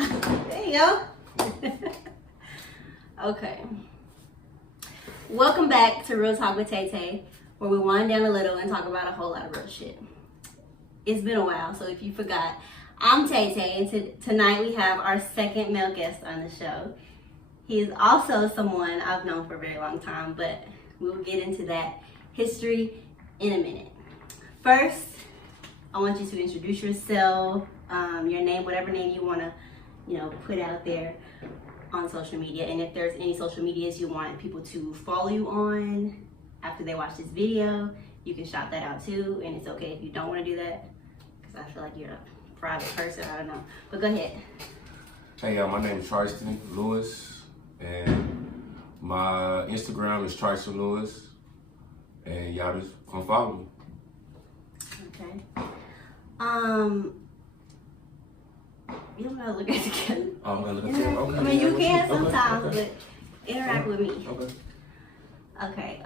There you go. Okay. Welcome back to Real Talk with Tay Tay, where we wind down a little and talk about a whole lot of real shit. It's been a while, so if you forgot, I'm Tay Tay, and tonight we have our second male guest on the show. He is also someone I've known for a very long time, but we'll get into that history in a minute. First, I want you to introduce yourself, your name, whatever name you want to, put out there on social media. And if there's any social medias you want people to follow you on after they watch this video, you can shout that out too. And it's okay if you don't want to do that, because I feel like you're a private person. I don't know. But go ahead. Hey, my name is Trystan Lewis, and my Instagram is Trystan Lewis, and y'all just come follow me. Okay. You don't gotta look at the camera. Oh, I'm gonna look at the camera. Okay. I mean, you can Okay. sometimes, Okay. but interact with me. Okay. Okay.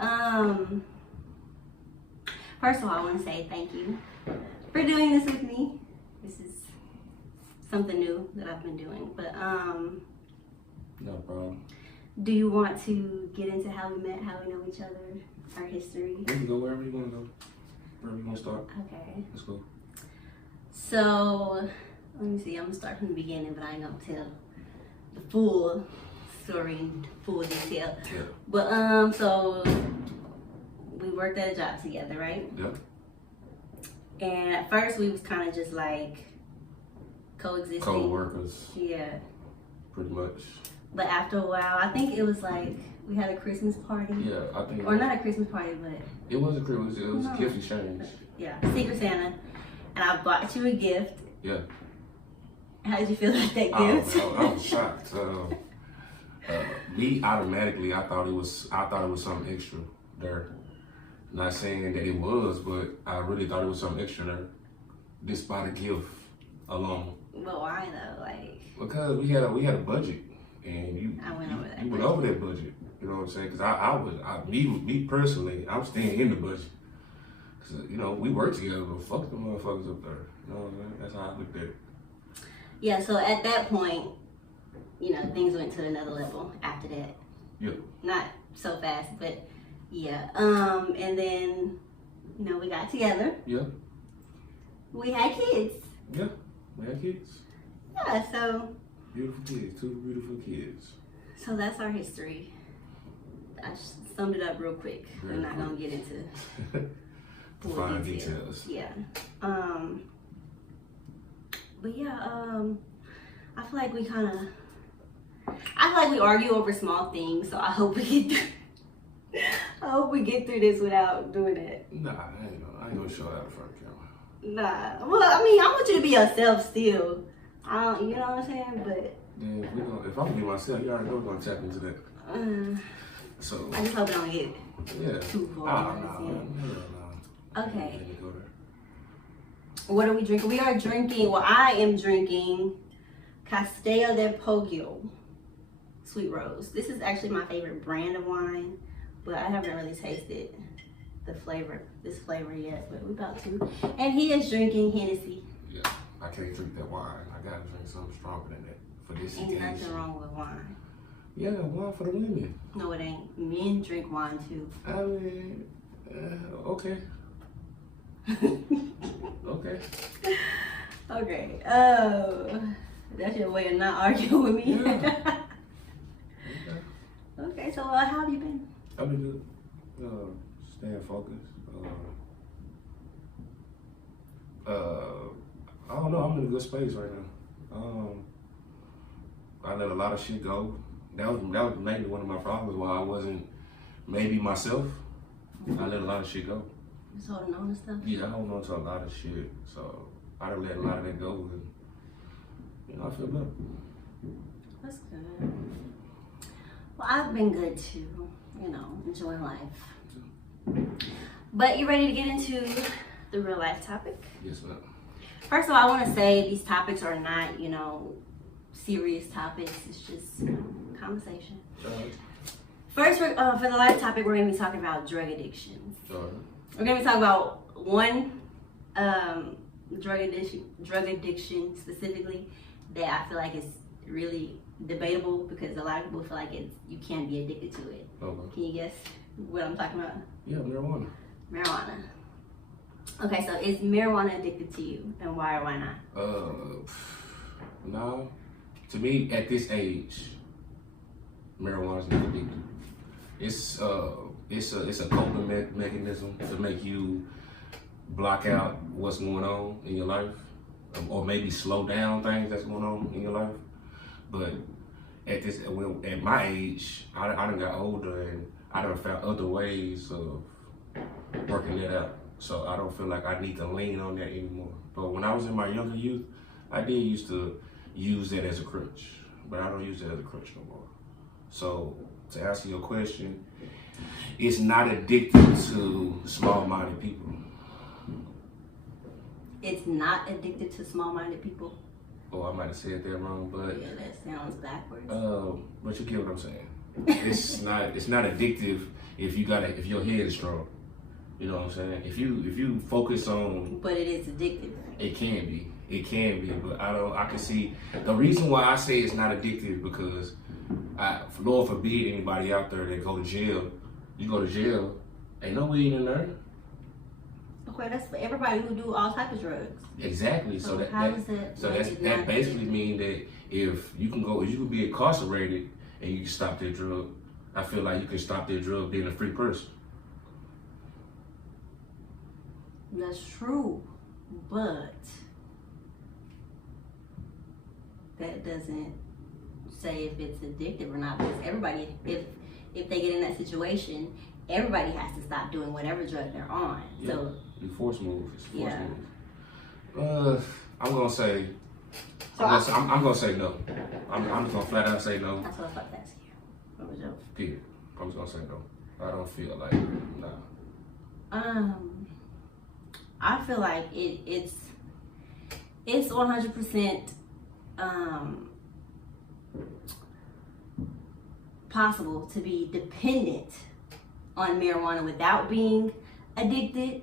First of all, I want to say thank you for doing this with me. This is something new that I've been doing, but No problem. do you want to get into how we met, how we know each other, our history? We can go wherever you want to go. Wherever you want to start. Okay. Let's go. So, let me see. I'm gonna start from the beginning, but I ain't gonna tell the full story in full detail. Yeah. But so we worked at a job together, right? Yep. And at first we was kind of just like coexisting. Co-workers, Yeah. pretty much. But after a while, I think it was like we had a Christmas party. Yeah, I think. Or not a Christmas party, but It was a Christmas. It was No. a gift exchange. yeah, Secret Santa. And I bought you a gift. Yeah. How did you feel about that gift? I was shocked. Me automatically, I thought it was something extra there. Not saying that it was, but I really thought it was something extra there, despite the gift alone. But why though? Like, Because we had a budget, and I went over that. you went over that budget. You know what I'm saying? Because me personally, I'm staying in the budget. Because we work together, but fuck the motherfuckers up there. You know what I'm saying? That's how I looked at it. Yeah, so at that point, things went to another level after that. Yeah. Not so fast, but yeah. And then, we got together. Yeah. We had kids. Yeah. We had kids. Yeah, so Beautiful kids. 2 beautiful kids. that's our history. I summed it up real quick. Very We're not quick. gonna get into full Fine details. details. Yeah. But yeah, I feel like we argue over small things, so I hope we get through this without doing it. Nah, I ain't gonna show that in front of the camera. Nah. Well, I mean, I want you to be yourself still. You know what I'm saying? But Then if I'm gonna be myself, you already know we're gonna tap into that. So I just hope it don't get yeah. too No. Okay. Let me go there. What are we drinking? We are drinking, I am drinking Castello del Poggio Sweet Rose. This is actually my favorite brand of wine, but I haven't really tasted this flavor yet, but we're about to. And he is drinking Hennessy. Yeah, I can't drink that wine. I gotta drink something stronger than that for this Ain't occasion. nothing wrong with wine. Yeah, wine for the women. No, it ain't. Men drink wine too. I mean, okay. Okay. Okay. That's your way of not arguing with me. Yeah. Okay, so how have you been? I've been good. Staying focused. I don't know. I'm in a good space right now. I let a lot of shit go. That was maybe one of my problems why I wasn't maybe myself. I let a lot of shit go. Just holding on to stuff? Yeah, I hold on to a lot of shit. So I done let a lot of that go, and I feel better. That's good. Well, I've been good too, enjoying life. But you ready to get into the real life topic? Yes, ma'am. First of all, I want to say these topics are not, serious topics. It's just, conversation. First, for the life topic, we're going to be talking about drug addictions. We're going to be talking about one drug addiction specifically that I feel like is really debatable because a lot of people feel like you can be addicted to it. Okay. Can you guess what I'm talking about? Yeah, marijuana. Marijuana. Okay, so is marijuana addicted to you, and why or why not? No. To me, at this age, marijuana's not addictive. It's a coping mechanism to make you block out what's going on in your life, or maybe slow down things that's going on in your life. But at my age, I done got older and I done found other ways of working that out. So I don't feel like I need to lean on that anymore. But when I was in my younger youth, I did used to use that as a crutch, but I don't use it as a crutch no more. So to answer your question, it's not addicted to small-minded people. It's not addicted to small-minded people? Oh, I might have said that wrong, but yeah, that sounds backwards. But you get what I'm saying. It's not addictive if your head is strong. You know what I'm saying? If you focus on. But it is addictive. It can be, but I can see the reason why I say it's not addictive because Lord forbid anybody out there that go to jail. You go to jail, ain't no weed in there. Okay, that's for everybody who do all types of drugs. Exactly. So that basically mean that if you can be incarcerated and you can stop that drug, I feel like you can stop that drug being a free person. That's true, but that doesn't say if it's addictive or not. Because everybody, if they get in that situation, everybody has to stop doing whatever drug they're on. Yeah. So it's force move. Yeah. I'm gonna say. So I'm gonna say no. I'm just gonna flat out say no. That's what I was about to ask you. What was yours? Period. I'm just gonna say no. I don't feel like nah. I feel like it's 100% possible to be dependent on marijuana without being addicted.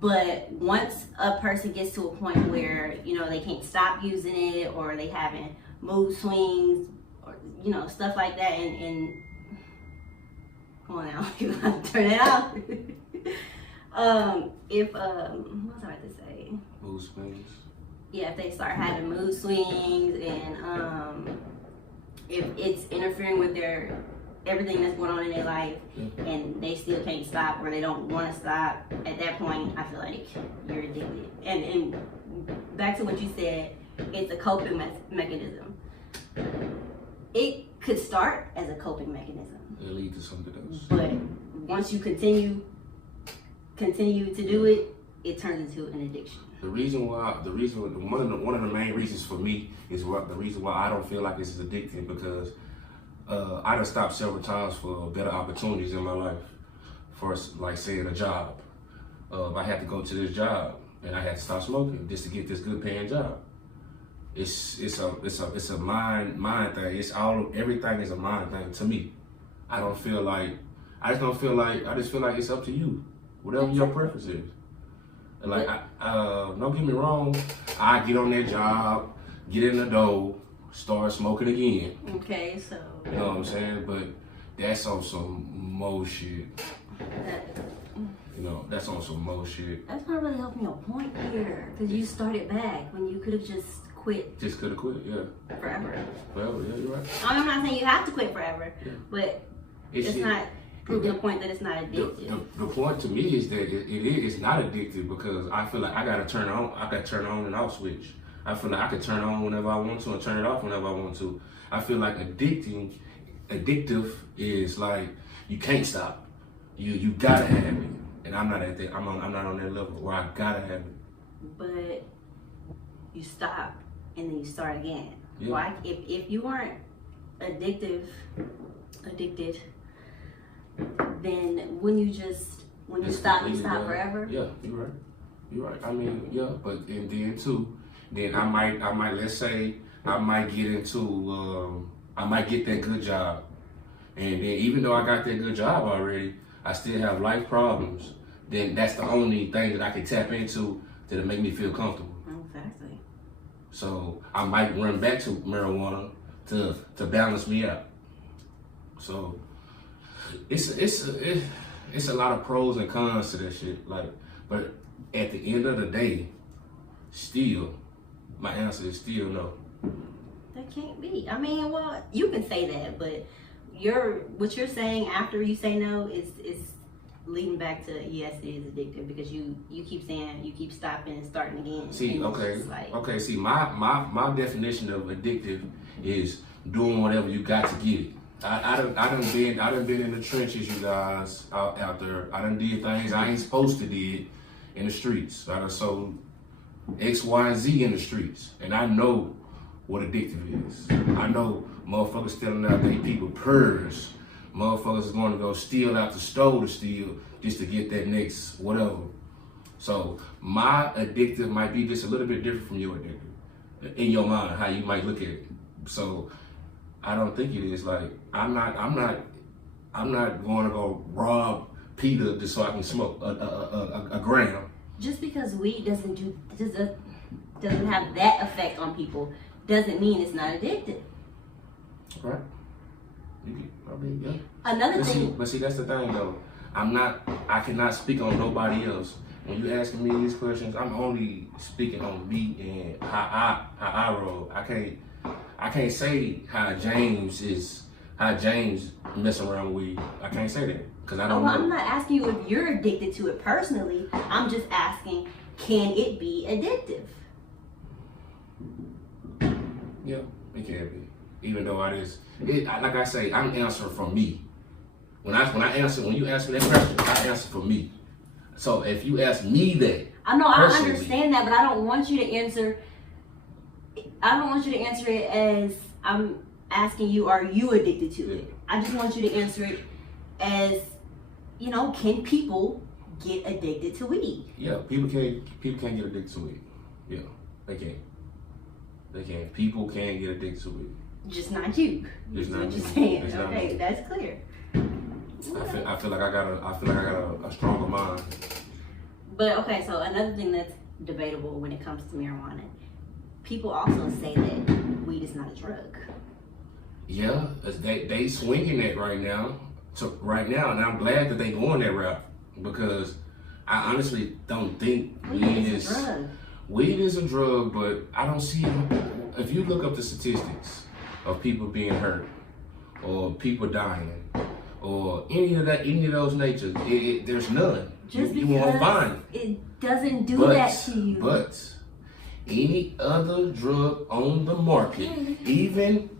But once a person gets to a point where, you know, they can't stop using it, or they having mood swings, or, you know, stuff like that, and come on now, you have to turn it off. What was I about to say? Mood swings. Yeah, if they start having mood swings, and if it's interfering with everything that's going on in their life, and they still can't stop, or they don't want to stop, at that point, I feel like you're addicted. And back to what you said, it's a coping mechanism. It could start as a coping mechanism. It'll lead to something else. But once you continue to do it, it turns into an addiction. One of the main reasons for me is the reason why I don't feel like this is addicting, because I done stopped several times for better opportunities in my life. First, like saying a job. I had to go to this job and I had to stop smoking just to get this good paying job. It's a mind thing. Everything is a mind thing to me. I just feel like it's up to you. Whatever your preference is. Like, don't get me wrong, I get on that job, get in the door, start smoking again. Okay, so. You know what I'm saying? But that's on some mo shit. You know, that's on some mo shit. That's not really helping your point here, because you started back when you could have just quit. Just could have quit, yeah. Forever. Forever, yeah, you're right. I'm not saying you have to quit forever, yeah. But it's not proving the point that it's not addictive. The point to me is that it's not addictive, because I feel like I got to turn on and off switch. I feel like I can turn on whenever I want to and turn it off whenever I want to. I feel like addictive is like you can't stop. You gotta have it, and I'm not at that. I'm not on that level where I gotta have it. But you stop and then you start again. Yeah. Like if you weren't addicted, then when you stop, you stop forever. Yeah, you're right. I mean, yeah, but and then too, then I might let's say I might get into I might get that good job, and then even though I got that good job already, I still have life problems. Then that's the only thing that I can tap into that'll make me feel comfortable. Exactly. So I might run back to marijuana to balance me out. So it's a lot of pros and cons to that shit. Like, but at the end of the day, still, my answer is still no. That can't be. I mean, well, you can say that, but what you're saying after you say no is leading back to yes, it is addictive, because you keep saying, you keep stopping and starting again. See, okay. See, my definition of addictive is doing whatever you got to get it. I done been in the trenches, you guys, out there. I done did things I ain't supposed to did in the streets. I done sold X, Y, and Z in the streets, and I know what addictive is. I know motherfuckers stealing out their people purse. Motherfuckers is going to go steal out the store to steal just to get that next whatever. So my addictive might be just a little bit different from your addictive in your mind, how you might look at it. So I don't think it is. Like, I'm not going to go rob Peter just so I can smoke a gram. Just because weed doesn't have that effect on people doesn't mean it's not addictive. Right. I mean, yeah. Another thing. But see, that's the thing though. I cannot speak on nobody else. When you asking me these questions, I'm only speaking on me and how I roll. I can't say how James mess around with weed. I can't say that because I don't know. I'm not asking you if you're addicted to it personally. I'm just asking, can it be addictive? Yeah, it can be. Even though like I say, I'm answering for me. When you ask me that question, I answer for me. So if you ask me that, I understand that, but I don't want you to answer. I don't want you to answer it as I'm asking you, are you addicted to it? I just want you to answer it as, can people get addicted to weed? Yeah, people can't get addicted to weed. Yeah, they can. They can. People can get addicted to weed. Just not you. Just not what you. You're saying. It's Okay, that's clear. I feel like I got a stronger mind. But okay, so another thing that's debatable when it comes to marijuana, people also say that weed is not a drug. Yeah, they swinging it right now, and I'm glad that they going that route, because I honestly don't think weed is a drug. Weed is a drug, but I don't see it. If you look up the statistics of people being hurt or people dying or any of those natures, there's none. Just you won't find it doesn't do that to you. But any other drug on the market, even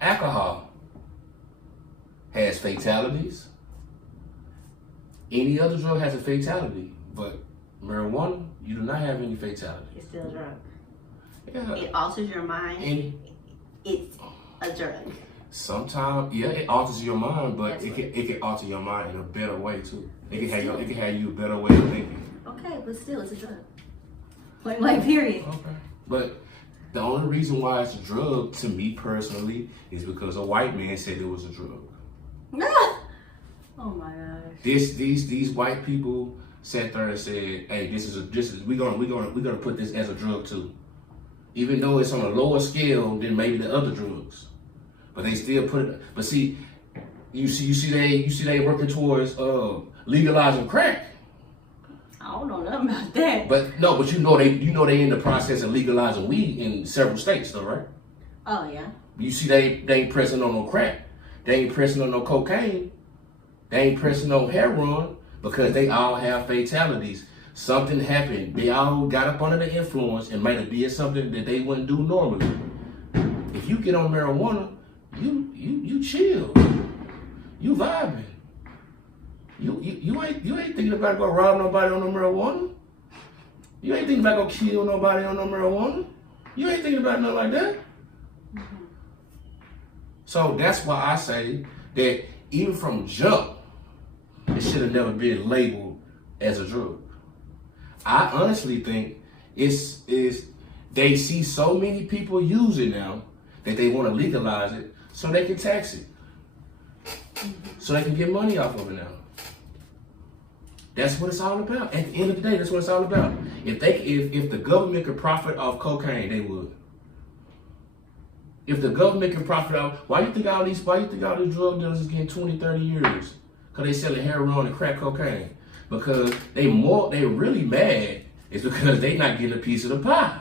alcohol, has fatalities. Any other drug has a fatality, but marijuana, you do not have any fatality. It's still a drug. Yeah. It alters your mind. And it's a drug. Sometimes, yeah, it alters your mind, but it can alter your mind in a better way too. It can have you a better way of thinking. Okay, but still, it's a drug. Point blank, period. Okay, but the only reason why it's a drug to me personally is because a white man said it was a drug. Oh my gosh. These white people sat there and said, "Hey, we're gonna put this as a drug too, even though it's on a lower scale than maybe the other drugs." But they still put it. But see, you see they working towards legalizing crack. I don't know nothing about that. But you know they in the process of legalizing weed in several states, though, right? Oh yeah. You see they ain't pressing on no crack. They ain't pressing on no cocaine. They ain't pressing on heroin because they all have fatalities. Something happened. They all got up under the influence and might have did something that they wouldn't do normally. If you get on marijuana, you chill. You vibing. You ain't thinking about go rob nobody on no marijuana. You ain't thinking about go kill nobody on no marijuana. You ain't thinking about nothing like that. Mm-hmm. So that's why I say that even from jump, it should have never been labeled as a drug. I honestly think is they see so many people use it now that they want to legalize it so they can tax it. So they can get money off of it now. That's what it's all about. At the end of the day, that's what it's all about. If the government could profit off cocaine, they would. If the government can profit out, why you think all these drug dealers is getting 20, 30 years? Because they selling heroin and crack cocaine. Because they really mad is because they not getting a piece of the pie.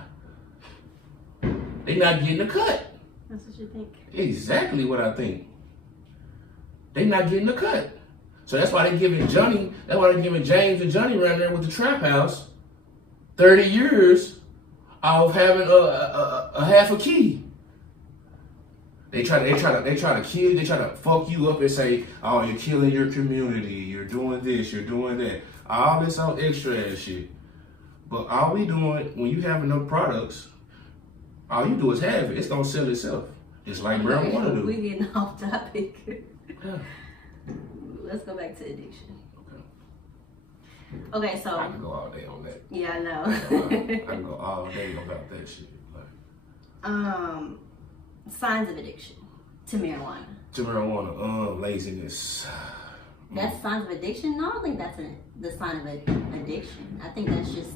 They not getting a cut. That's what you think. Exactly what I think. They not getting a cut. So that's why they giving James and Johnny around there with the trap house 30 years of having a half a key. They try to fuck you up and say, oh, you're killing your community, you're doing this, you're doing that. All this on extra ass shit. But all we doing, when you have enough products, all you do is have it. It's gonna sell itself. Just like marijuana do. We getting off topic. Yeah. Let's go back to addiction. Okay, so I can go all day on that. Yeah, I know. I can go all day about that shit. Signs of addiction to marijuana. Laziness. That's signs of addiction? No, I don't think that's the sign of addiction. I think that's just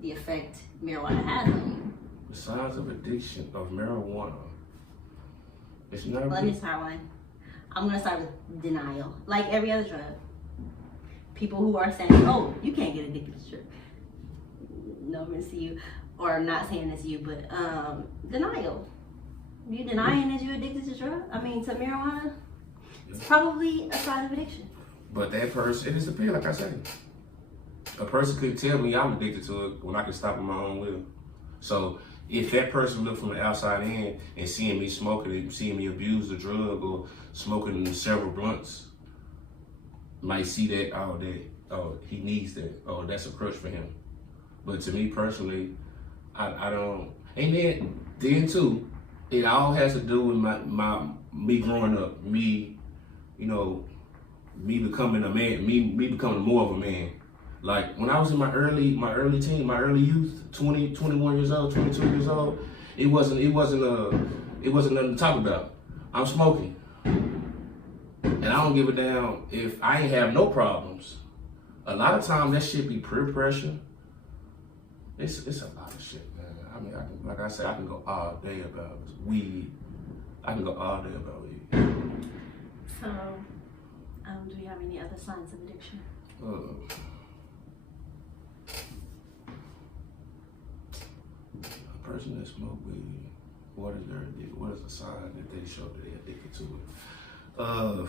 the effect marijuana has on you. The signs of addiction of marijuana. It's not. Let me start one. I'm gonna start with denial. Like every other drug. People who are saying, oh, you can't get addicted to drugs. No offense to you. Or I'm not saying this to you, but denial. You denying that you're addicted to to marijuana? It's probably a sign of addiction. But that person, it is depends, like I said. A person could tell me I'm addicted to it when I can stop on my own will. So if that person looked from the outside in and seeing me smoking it, seeing me abuse the drug or smoking several blunts, might see that, oh, he needs that. Oh, that's a crutch for him. But to me personally, I don't. And then too, it all has to do with me growing up, me becoming a man, me becoming more of a man. Like when I was in my early youth, 20, 21 years old, 22 years old, it wasn't nothing to talk about. I'm smoking. And I don't give a damn if I ain't have no problems. A lot of times that shit be peer pressure. It's a lot of shit, man. I mean, I can go all day about weed. I can go all day about weed. So, do you have any other signs of addiction? A person that smoke weed, what is the sign that they show that they're addicted to it?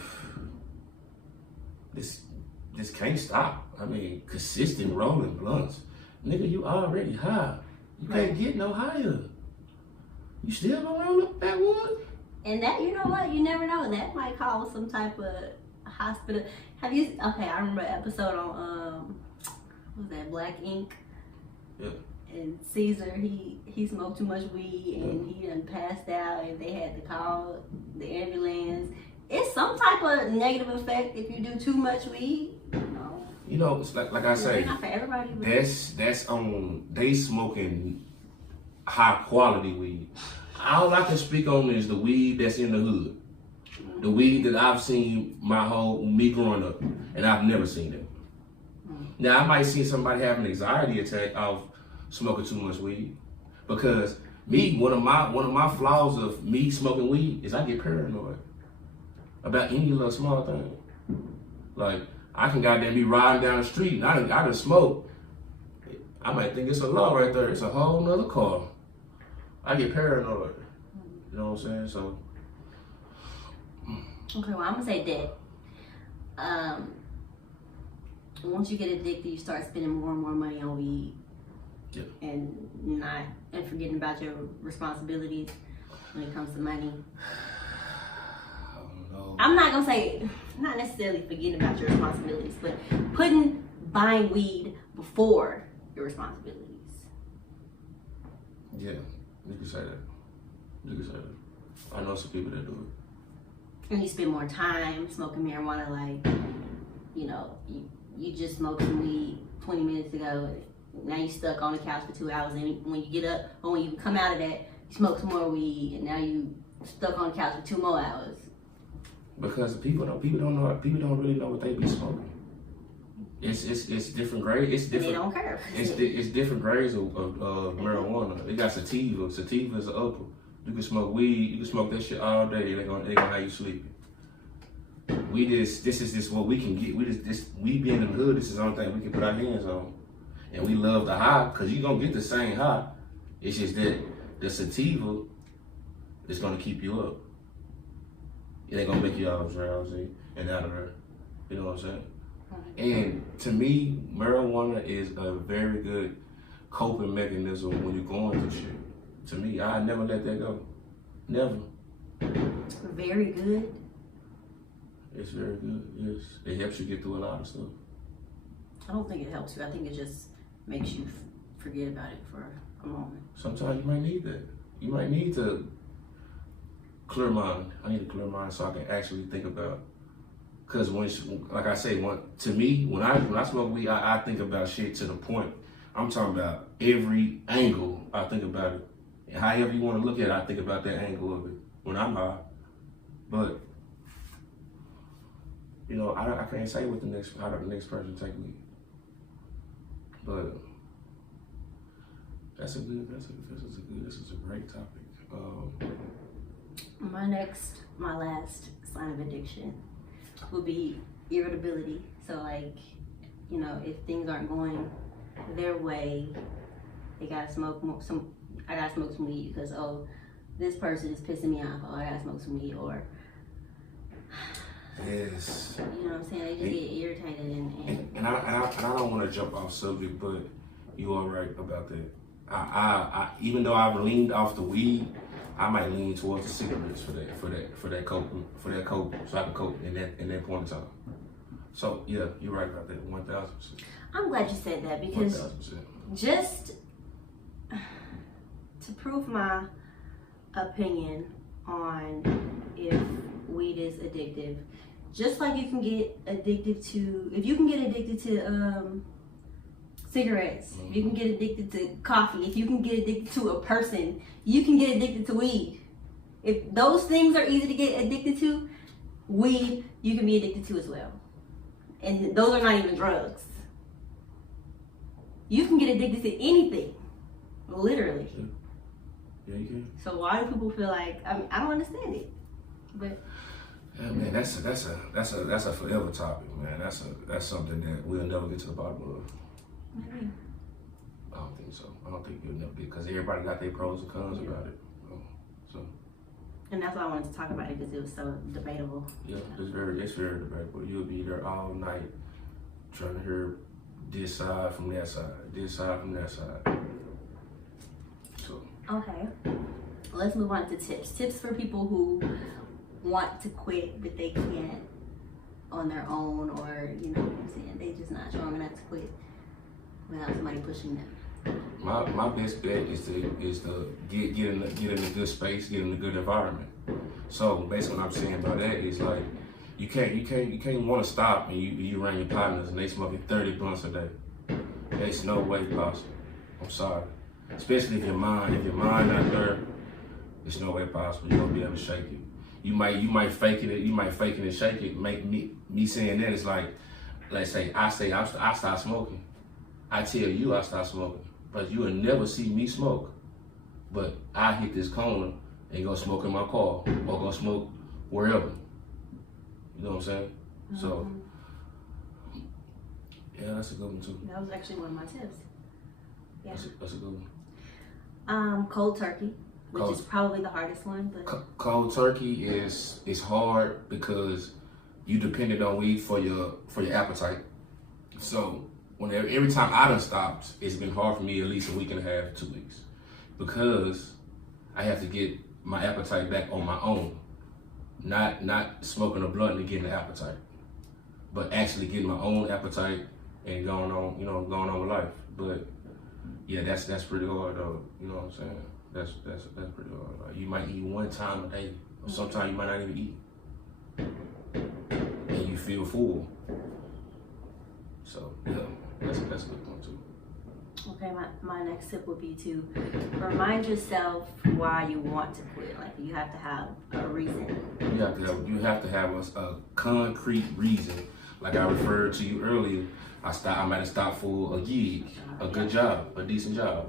This can't stop. I mean, consistent rolling blunts. Nigga, you already high. You can't get no higher. You still gonna roll up that wood? And that, you know what? You never know. That might cause some type of hospital. I remember an episode on, what was that, Black Ink? Yeah. And Caesar, he smoked too much weed and he done passed out and they had to call the ambulance. It's some type of negative effect if you do too much weed. You know, it's like I say, not for everybody. That's on they smoking high quality weed. All I can speak on is the weed that's in the hood. Mm-hmm. The weed that I've seen me growing up, and I've never seen it. Mm-hmm. Now I might see somebody have an anxiety attack off smoking too much weed, because one of my flaws of me smoking weed is I get paranoid about any little small thing. Like, I can goddamn be riding down the street and I done smoke. I might think it's a law right there. It's a whole nother car. I get paranoid. You know what I'm saying? So. Okay, well, I'm gonna say that. Once you get addicted, you start spending more and more money on weed. Yep. And forgetting about your responsibilities when it comes to money. I'm not gonna say, not necessarily forgetting about your responsibilities, but putting buying weed before your responsibilities. Yeah, you can say that. I know some people that do it. And you spend more time smoking marijuana, like, you just smoked some weed 20 minutes ago, and now you stuck on the couch for 2 hours, and when you get up, or when you come out of that, you smoke some more weed, and now you stuck on the couch for 2 more hours. Because people don't really know what they be smoking. It's different grades. It's different. They don't care. It's different grades of marijuana. They got sativa. Sativa is an upper. You can smoke weed, you can smoke that shit all day. They gonna have you sleeping. This is what we can get. We be in the hood. This is the only thing we can put our hands on, and we love the high because you gonna get the same high. It's just that the sativa is gonna keep you up. It ain't gonna make you all drowsy and out of there. You know what I'm saying? And to me, marijuana is a very good coping mechanism when you're going through shit. To me, I never let that go. Never. Very good. It's very good, yes. It helps you get through a lot of stuff. I don't think it helps you. I think it just makes you forget about it for a moment. Sometimes you might need that. You might need to clear mind. I need a clear mind so I can actually think about. Because like I say, to me, when I smoke weed, I think about shit to the point. I'm talking about every angle. I think about it, and however you want to look at it, I think about that angle of it when I'm high. But you know, I can't say what how the next person take weed. But this is a great topic. My last sign of addiction would be irritability. So like, you know, if things aren't going their way, I gotta smoke some weed because, oh, this person is pissing me off. Oh, I gotta smoke some weed. Or yes. You know what I'm saying? They just get irritated and I don't want to jump off subject, but you are right about that. I even though I've leaned off the weed, I might lean towards the cigarettes for that cope, so I can cope in that point in time. So yeah, you're right about that, 1,000%. I'm glad you said that because 1,000%. Just to prove my opinion on if weed is addictive, just like you can get addicted to, if you can get addicted to cigarettes, Mm-hmm. you can get addicted to coffee, if you can get addicted to a person, you can get addicted to weed. If those things are easy to get addicted to, weed you can be addicted to as well. And those are not even drugs. You can get addicted to anything, literally. Yeah, you can. So why do people feel like, I mean, I don't understand it, but. Yeah, man, that's a forever topic, man. That's something that we'll never get to the bottom of. Maybe. I don't think so. I don't think we'll never get, because everybody got their pros and cons about it. So. And that's why I wanted to talk about it, because it was so debatable. Yeah, it's very debatable. You'll be there all night trying to hear this side from that side, this side from that side. So. Okay, let's move on to tips. Tips for people who want to quit, but they can't on their own, or, you know what I'm saying, they just not strong enough to quit without somebody pushing them. My best bet is to get in a good space, get in a good environment. So basically what I'm saying by that is like you can't want to stop and you run your partners and they smoking 30 blunts a day. There's no way possible. I'm sorry. Especially if your mind not there, there's no way possible. You're gonna be able to shake it. You might fake it and shake it. Make me saying that is like, let's say I start smoking. I tell you I start smoking, but you will never see me smoke. But I hit this corner and go smoke in my car or go smoke wherever. You know what I'm saying? Mm-hmm. So yeah, that's a good one too. That was actually one of my tips. Yeah. That's a good one. Cold turkey, which is probably the hardest one. But cold turkey is hard because you depended on weed for your appetite. So every time I done stopped, it's been hard for me at least a week and a half, 2 weeks, because I have to get my appetite back on my own. Not smoking a blunt and getting the appetite, but actually getting my own appetite and going on with life. But yeah, that's pretty hard though. You know what I'm saying? That's pretty hard. Like, you might eat one time a day, or sometimes you might not even eat, and you feel full. So yeah, that's a good one too. Okay, my next tip would be to remind yourself why you want to quit. Like, you have to have a reason. You have to have a concrete reason. Like I referred to you earlier, I might have stopped for a gig, a good job, a decent job,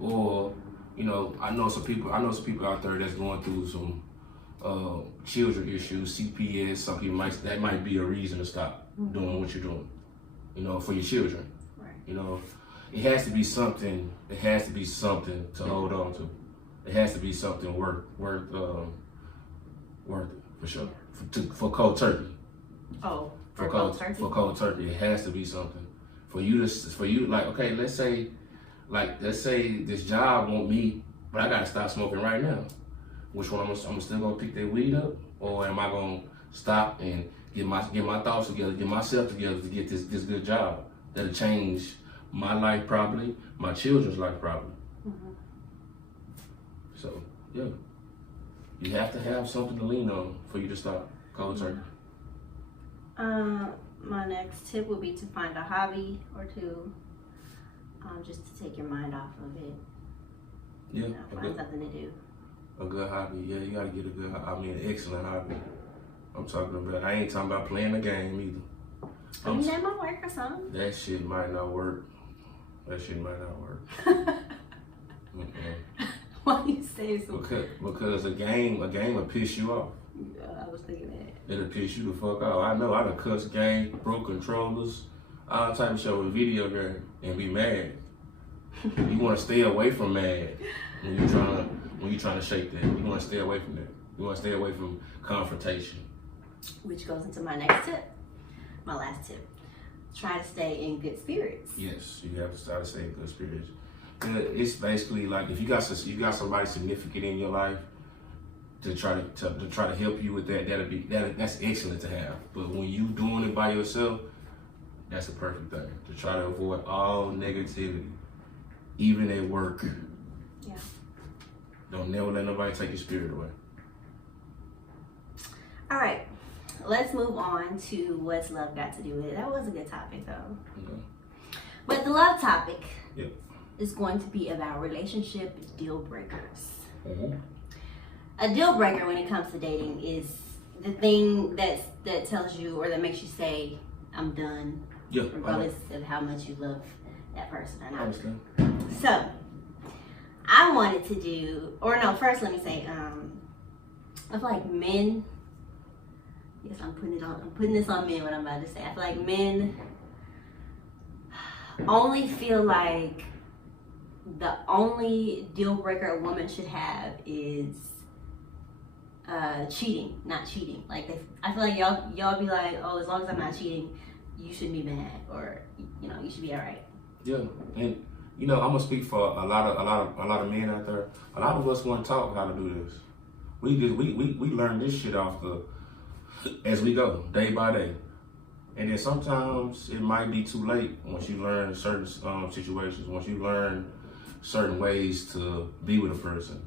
or you know, I know some people out there that's going through some children issues, CPS. Some people that might be a reason to stop doing what you're doing, you know, for your children. Right. You know, it has to be something to hold on to. It has to be something worth it for sure. For cold turkey. Oh, for cold turkey. For cold turkey, it has to be something for you like, okay, let's say this job want me, but I gotta stop smoking right now. Which one I'm still gonna pick that weed up, or am I gonna stop and get my thoughts together, get myself together to get this good job that'll change my life probably, my children's life probably. Mm-hmm. So yeah, you have to have something to lean on for you to stop cold turkey. My next tip would be to find a hobby or two, just to take your mind off of it. Yeah, find something to do. A good hobby, yeah, you gotta get an excellent hobby. I'm talking about, I ain't talking about playing the game either. I mean, that might work or something. That shit might not work. Why you say so? Because a game will piss you off. I was thinking that. It'll piss you the fuck off. I know, I done cussed games, broke controllers, all type of shit with video game, and be mad. You wanna stay away from mad when you're trying to shake that. You wanna stay away from that. You wanna stay away from confrontation. Which goes into my next tip, my last tip. Try to stay in good spirits. Yes, you have to try to stay in good spirits. It's basically like if you got somebody significant in your life to try to help you with that, that's excellent to have. But when you doing it by yourself, that's a perfect thing. To try to avoid all negativity, even at work. Yeah. Don't never let nobody take your spirit away. All right, let's move on to what's love got to do with it. That was a good topic though. Okay. But the love topic Yep. is going to be about relationship deal breakers. Mm-hmm. A deal breaker when it comes to dating is the thing that tells you or that makes you say, I'm done, Yeah. regardless of how much you love that person or I not. understand. So, I wanted to do, or no, first let me say, I feel like men, yes, I'm putting this on men, what I'm about to say. I feel like men only feel like the only deal breaker a woman should have is cheating, not cheating. Like I feel like y'all be like, oh, as long as I'm not cheating, you shouldn't be mad, or you should be all right. Yeah, and I'm gonna speak for a lot of men out there. A lot of us want to talk how to do this. We learn this shit as we go, day by day. And then sometimes it might be too late once you learn certain situations, once you learn certain ways to be with a person.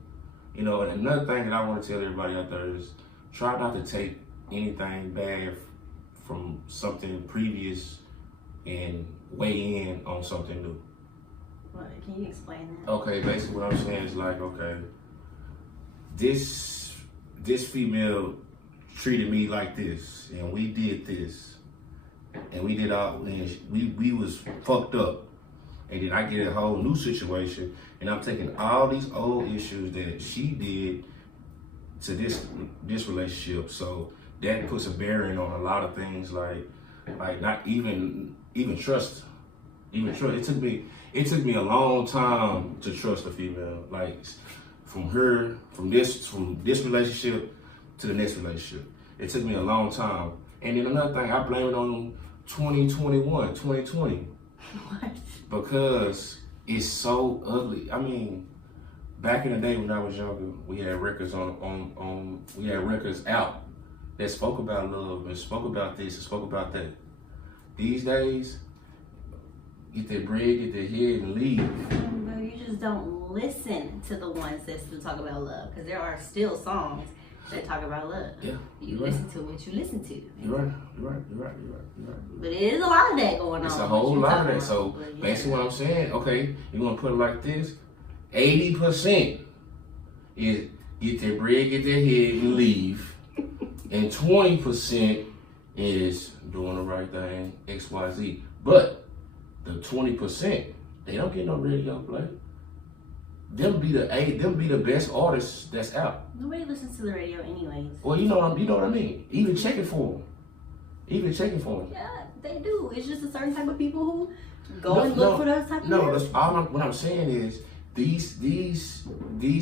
And another thing that I want to tell everybody out there is try not to take anything bad from something previous and weigh in on something new. What, can you explain that? Okay, basically what I'm saying is like, okay, this female treated me like this, and we did this, and we did all, and we was fucked up, and then I get a whole new situation, and I'm taking all these old issues that she did to this relationship, so that puts a bearing on a lot of things, like not even trust. Even trust. It took me a long time to trust a female, like from this relationship to the next relationship. It took me a long time. And then another thing, I blame it on 2020. What? Because it's so ugly. I mean, back in the day when I was younger, we had records we had records out that spoke about love and spoke about this and spoke about that. These days, get their bread, get their head, and leave. But you just don't listen to the ones that still talk about love, because there are still songs that talk about love. Yeah, you listen to what you listen to. You're right. But it is a lot of that going on. It's a whole lot of that. So basically what I'm saying, okay, you want to put it like this, 80% is get their bread, get their head, and leave. And 20% is doing the right thing, XYZ. But the 20%, they don't get no radio play. them be the best artists that's out. Nobody listens to the radio anyways. Well, you know what I mean. Even checking for them. Yeah, they do. It's just a certain type of people who go and look for those type of people. That's all. What I'm saying is these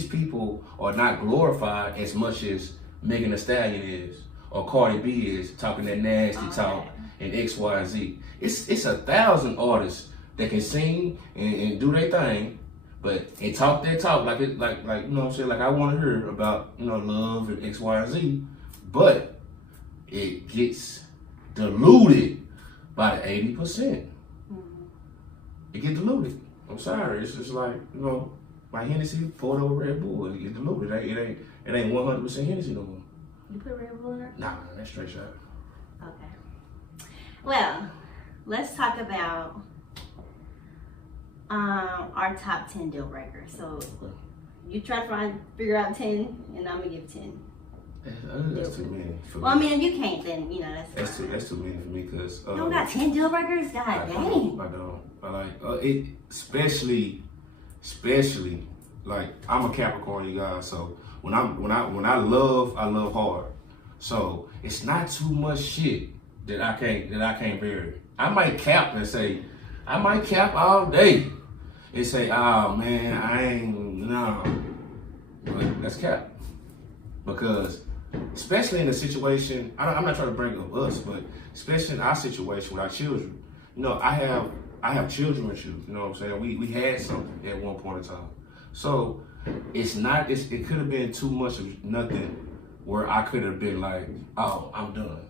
people are not glorified as much as Megan Thee Stallion is or Cardi B is, talking that nasty talk and X, Y, and Z. It's 1,000 artists that can sing and do their thing, and talk their talk like you know what I'm saying, like I want to hear about, you know, love and X, Y, and Z, but it gets diluted by the 80%. Mm-hmm. It gets diluted. I'm sorry. It's just like, you know, my Hennessy poured over Red Bull. It gets diluted. It ain't 100% Hennessy no more. You put Red Bull in there? Nah, that's straight shot. Okay. Well, let's talk about our top 10 deal breakers. So you try to figure out 10, and I'm gonna give 10. That's too many. Well, I mean, if you can't, then you know that's too many for me because you don't got 10 deal breakers. God dang. I don't. I like it, especially like I'm a Capricorn, you guys. So when I love hard. So it's not too much shit that I can't bear. I might cap all day and say, oh man, I ain't no. But that's cap. Because especially in a situation, I'm not trying to bring up us, but especially in our situation with our children, you know, I have children with you, you know what I'm saying? We had something at one point in time. So it could have been too much of nothing where I could have been like, oh, I'm done.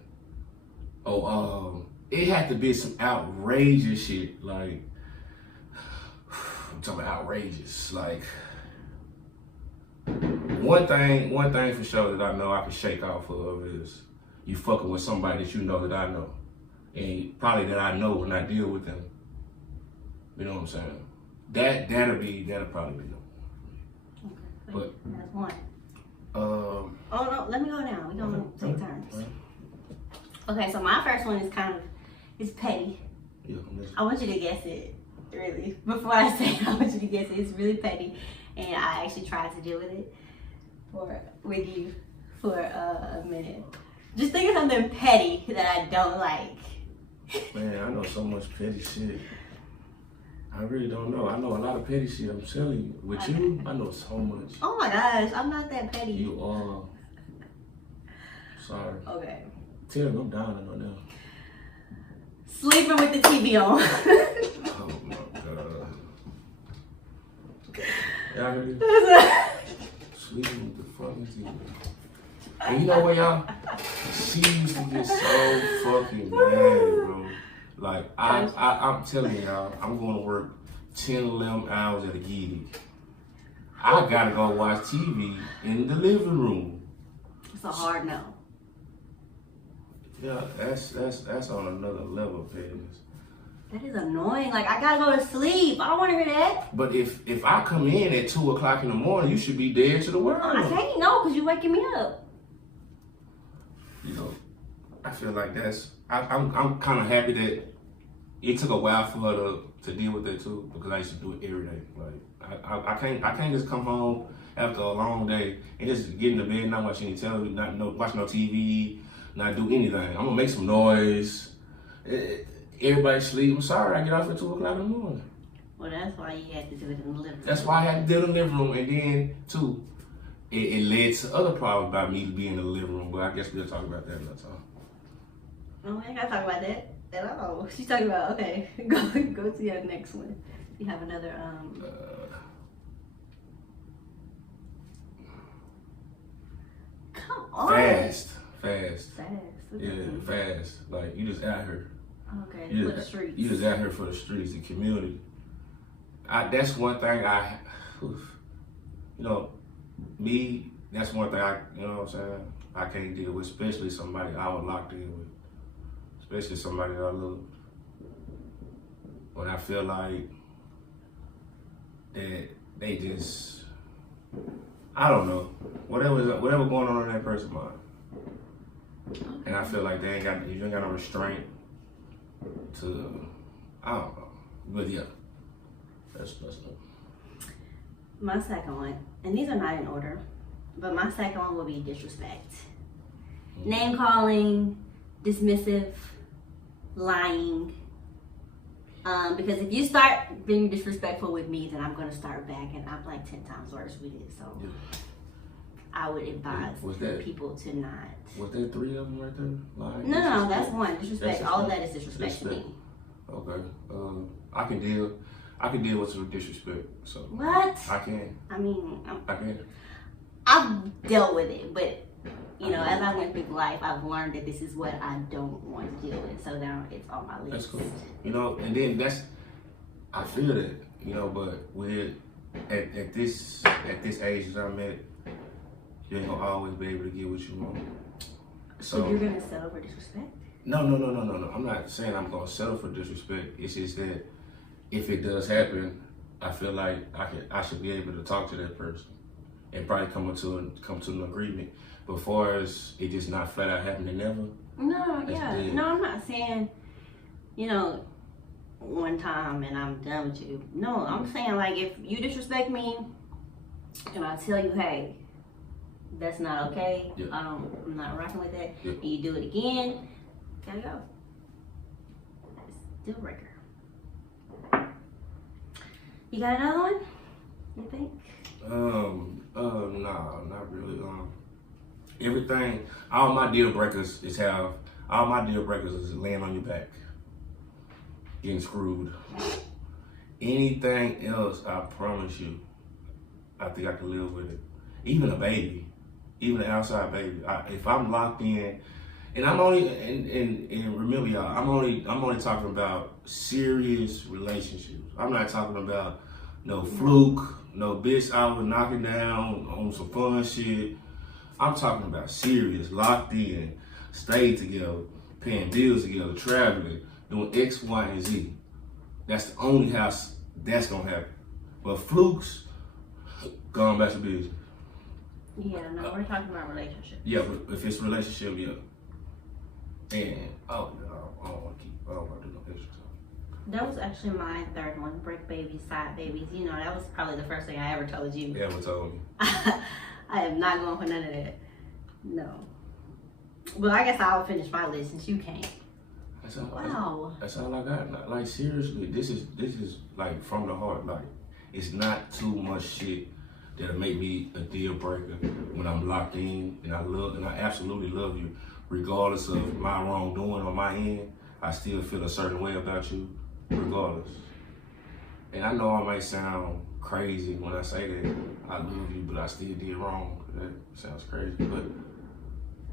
It had to be some outrageous shit, like, I'm talking about outrageous, like, one thing for sure that I know I can shake off of is you fucking with somebody that you know that I know. And probably that I know when I deal with them. You know what I'm saying? That'll probably be them. Okay. But that's one. Oh no, let me go now. We're gonna take turns. Okay, so my first one is it's petty. Yeah, I want you to guess it, really. Before I say it, I want you to guess it. It's really petty. And I actually tried to deal with it with you for a minute. Just think of something petty that I don't like. Man, I know so much petty shit. I really don't know. I know a lot of petty shit, I'm telling you. With you, I know so much. Oh my gosh, I'm not that petty. You are. Sorry. Okay. Tell them I'm down and on now. Sleeping with the TV on. Oh my God. Y'all heard it? Sleeping with the fucking TV. And you know what, y'all? She used to get so fucking mad, bro. Like, I'm telling y'all, I'm going to work 10, 11 hours at a gig. I gotta go watch TV in the living room. It's a hard no. Yeah, that's on another level of pettiness. That is annoying. Like, I gotta go to sleep. I don't want to hear that. But if I come in at 2 o'clock in the morning, you should be dead to the world. I can't know because you're waking me up. You know, I feel like I'm kind of happy that it took a while for her to deal with that too, because I used to do it every day. Like I can't just come home after a long day and just get in the bed, not watch any television, watch no TV, not do anything. I'm gonna make some noise. Everybody sleep. I'm sorry, I get off at 2 o'clock in the morning. Well, that's why you had to do it in the living room. That's why I had to do it in the living room, and then too, it led to other problems about me being in the living room. But I guess we'll talk about that another time. No, I ain't gotta talk about that at all. She's talking about, okay, go to your next one. You have another come on. Fast. Okay. Yeah, fast. Like, you just out here. Okay, for the streets. You just out here for the streets, the community. That's one thing you know, me, that's one thing you know what I'm saying, I can't deal with, especially somebody I was locked in with. Especially somebody that I love. When I feel like that they just, I don't know, whatever going on in that person's mind. And I feel like you ain't got no restraint to, I don't know. But yeah, that's no. My second one, and these are not in order, but my second one will be disrespect. Name calling, dismissive, lying. Because if you start being disrespectful with me, then I'm going to start back, and I'm like 10 times worse with it. So I would advise people to not. Was there 3 of them right there? Lying, no, that's one. Disrespect. All of that is disrespect to me. Okay. I can deal with some disrespect. So what? I can. I mean, I can. I've dealt with it, but you know, as I went through life, I've learned that this is what I don't want to deal with. So now it's on my list. That's cool. You know, and then I feel that, you know, but we're at this age that I'm at, you ain't gonna always be able to get what you want. So you're gonna settle for disrespect? No. I'm not saying I'm gonna settle for disrespect. It's just that if it does happen, I feel like I should be able to talk to that person and probably come to an agreement. But far as it just not flat out happening never. No, yeah. Dead. No, I'm not saying, you know, one time and I'm done with you. No, I'm saying like if you disrespect me and I tell you, hey, that's not okay. Yeah. I'm not rocking with that. Yeah. And you do it again, gotta go. That's deal breaker. You got another one? You think? Nah, not really. Everything, all my deal breakers is laying on your back, getting screwed. Anything else, I promise you, I think I can live with it. Even a baby, even an outside baby. If I'm locked in, and I'm only, and remember y'all, I'm only talking about serious relationships. I'm not talking about no fluke, no bitch I was knocking down on some fun shit. I'm talking about serious, locked in, stayed together, paying bills together, traveling, doing X, Y, and Z. That's the only house that's gonna happen. But flukes, going back to business. Yeah, no, we're talking about relationship. Yeah, but if it's a relationship, yeah. And I don't want to do no extra stuff. That was actually my third one, break babies, side babies. You know, that was probably the first thing I ever told you. You ever told me. I am not going for none of that. No. Well, I guess I'll finish my list since you can't. That's all, wow. That's all I got. Like seriously, this is like from the heart. Like it's not too much shit that'll make me a deal breaker when I'm locked in and I absolutely love you, regardless of my wrongdoing on my end. I still feel a certain way about you, regardless. And I know I might sound crazy when I say that I love you, but I still did wrong. That sounds crazy, but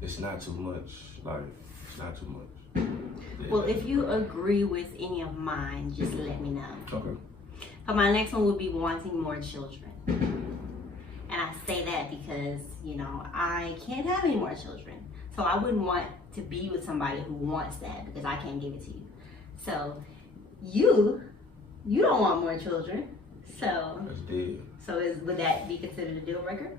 it's not too much. Like, it's not too much. Yeah. Well, if you agree with any of mine, just let me know. Okay. So my next one would be wanting more children. And I say that because, you know, I can't have any more children. So I wouldn't want to be with somebody who wants that because I can't give it to you. So you don't want more children. So that's dead. So would that be considered a deal breaker?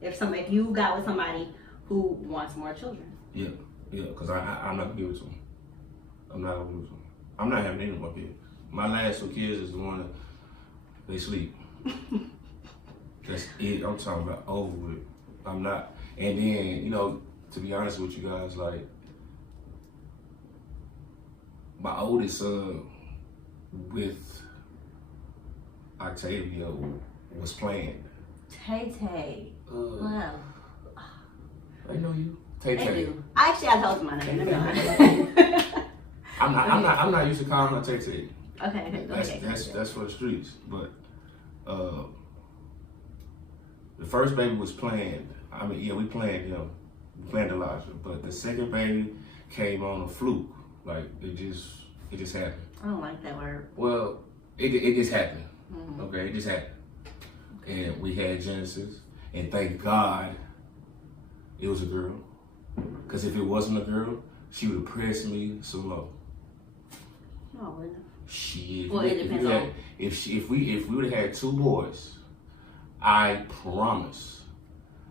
If you got with somebody who wants more children? Yeah, because I'm not gonna give it to them. I'm not gonna give it to them. I'm not having any more kids. My last 2 kids is the one that they sleep. That's it. I'm talking about over with. I'm not. And then, you know, to be honest with you guys, like my oldest son with Octavia was playing. Tay. Wow. I know you. Tay. Actually, I told you my name. I'm not used to calling her Tay. Okay. That's for the streets. But the first baby was planned. I mean, yeah, we planned him. We planned Elijah. But the second baby came on a fluke. Like it just happened. I don't like that word. Well, it just happened. Mm-hmm. Okay, it just happened. And we had Genesis, and thank God it was a girl. Because if it wasn't a girl, she would have pressed me some more. No, it wouldn't. Shit. Well, it depends on. If we would have had 2 boys, I promise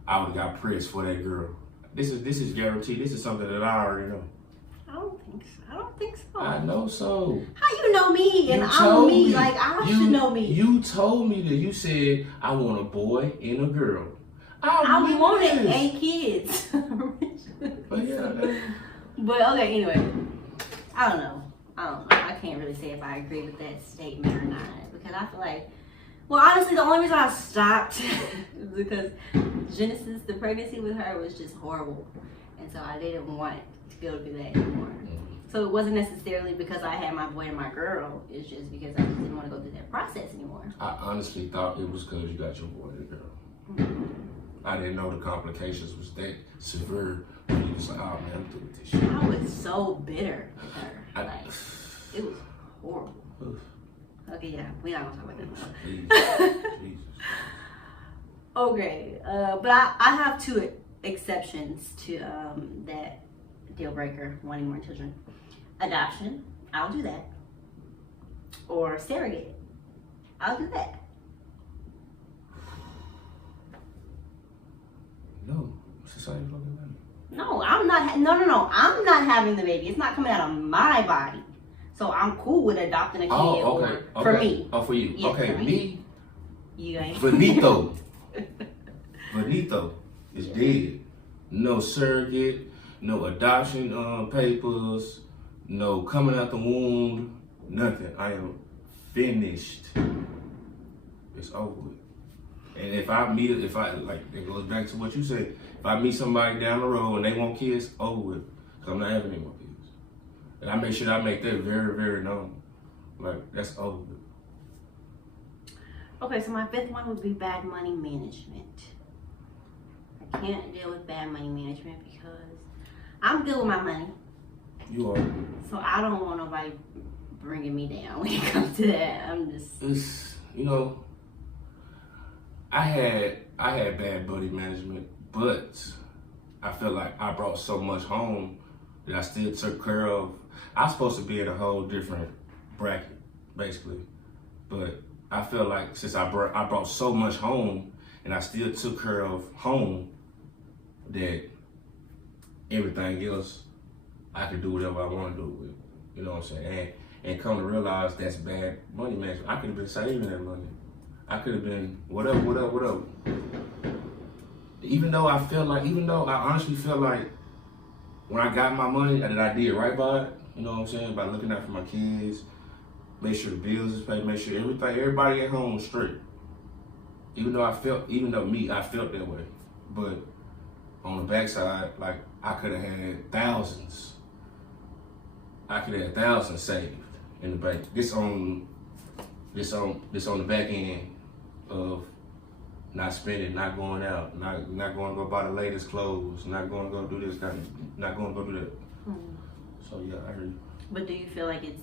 I would have got pressed for that girl. This is guaranteed. This is something that I already know. I don't think so. I know so. How you know me and I'm me? Like I should know me. You told me that. You said I want a boy and a girl. I wanted 8 kids. But yeah. But okay, anyway. I don't know. I can't really say if I agree with that statement or not. Because I feel like, well, honestly, the only reason I stopped is because Genesis, the pregnancy with her was just horrible. And so I didn't want to be able to do that anymore. So it wasn't necessarily because I had my boy and my girl. It's just because I just didn't want to go through that process anymore. I honestly thought it was because you got your boy and a girl. Mm-hmm. I didn't know the complications was that severe. You was like, oh man, I'm through with this shit. I was so bitter with her. It was horrible. Okay, yeah, we're not gonna talk about that. Jesus. Okay, but I have 2 exceptions to that deal breaker, wanting more children. Adoption, I'll do that. Or surrogate, I'll do that. No, society fucking money. No, I'm not. No. I'm not having the baby. It's not coming out of my body. So I'm cool with adopting a kid. Oh, okay. For me. Oh, for you. Yeah, okay, for me. You ain't. Benito is dead. No surrogate, no adoption papers, no coming out the womb, nothing. I am finished. It's over with. And if it goes back to what you said, if I meet somebody down the road and they want kids, over with. Because I'm not having any more kids. And I make sure that I make that very, very known. Like, that's over with. Okay, so my 5th one would be bad money management. I can't deal with bad money management because I'm good with my money. You are. So I don't want nobody bringing me down when it comes to that. It's, I had bad buddy management, but I felt like I brought so much home that I still took care of. I was supposed to be in a whole different bracket, basically. But I feel like since I brought so much home and I still took care of home, that everything else I could do whatever I want to do with. You know what I'm saying? And come to realize that's bad money management. I could have been saving that money. I could have been whatever. Even though I honestly feel like when I got my money that I did right by it, you know what I'm saying? By looking out for my kids, make sure the bills is paid, make sure everybody at home is straight. Even though I felt that way. But on the backside, like I could have had thousands. I could have had thousands saved in the bank. This on the back end of not spending, not going out, not going to go buy the latest clothes, not going to go do this not going to go do that. So yeah, I heard you. But do you feel like it's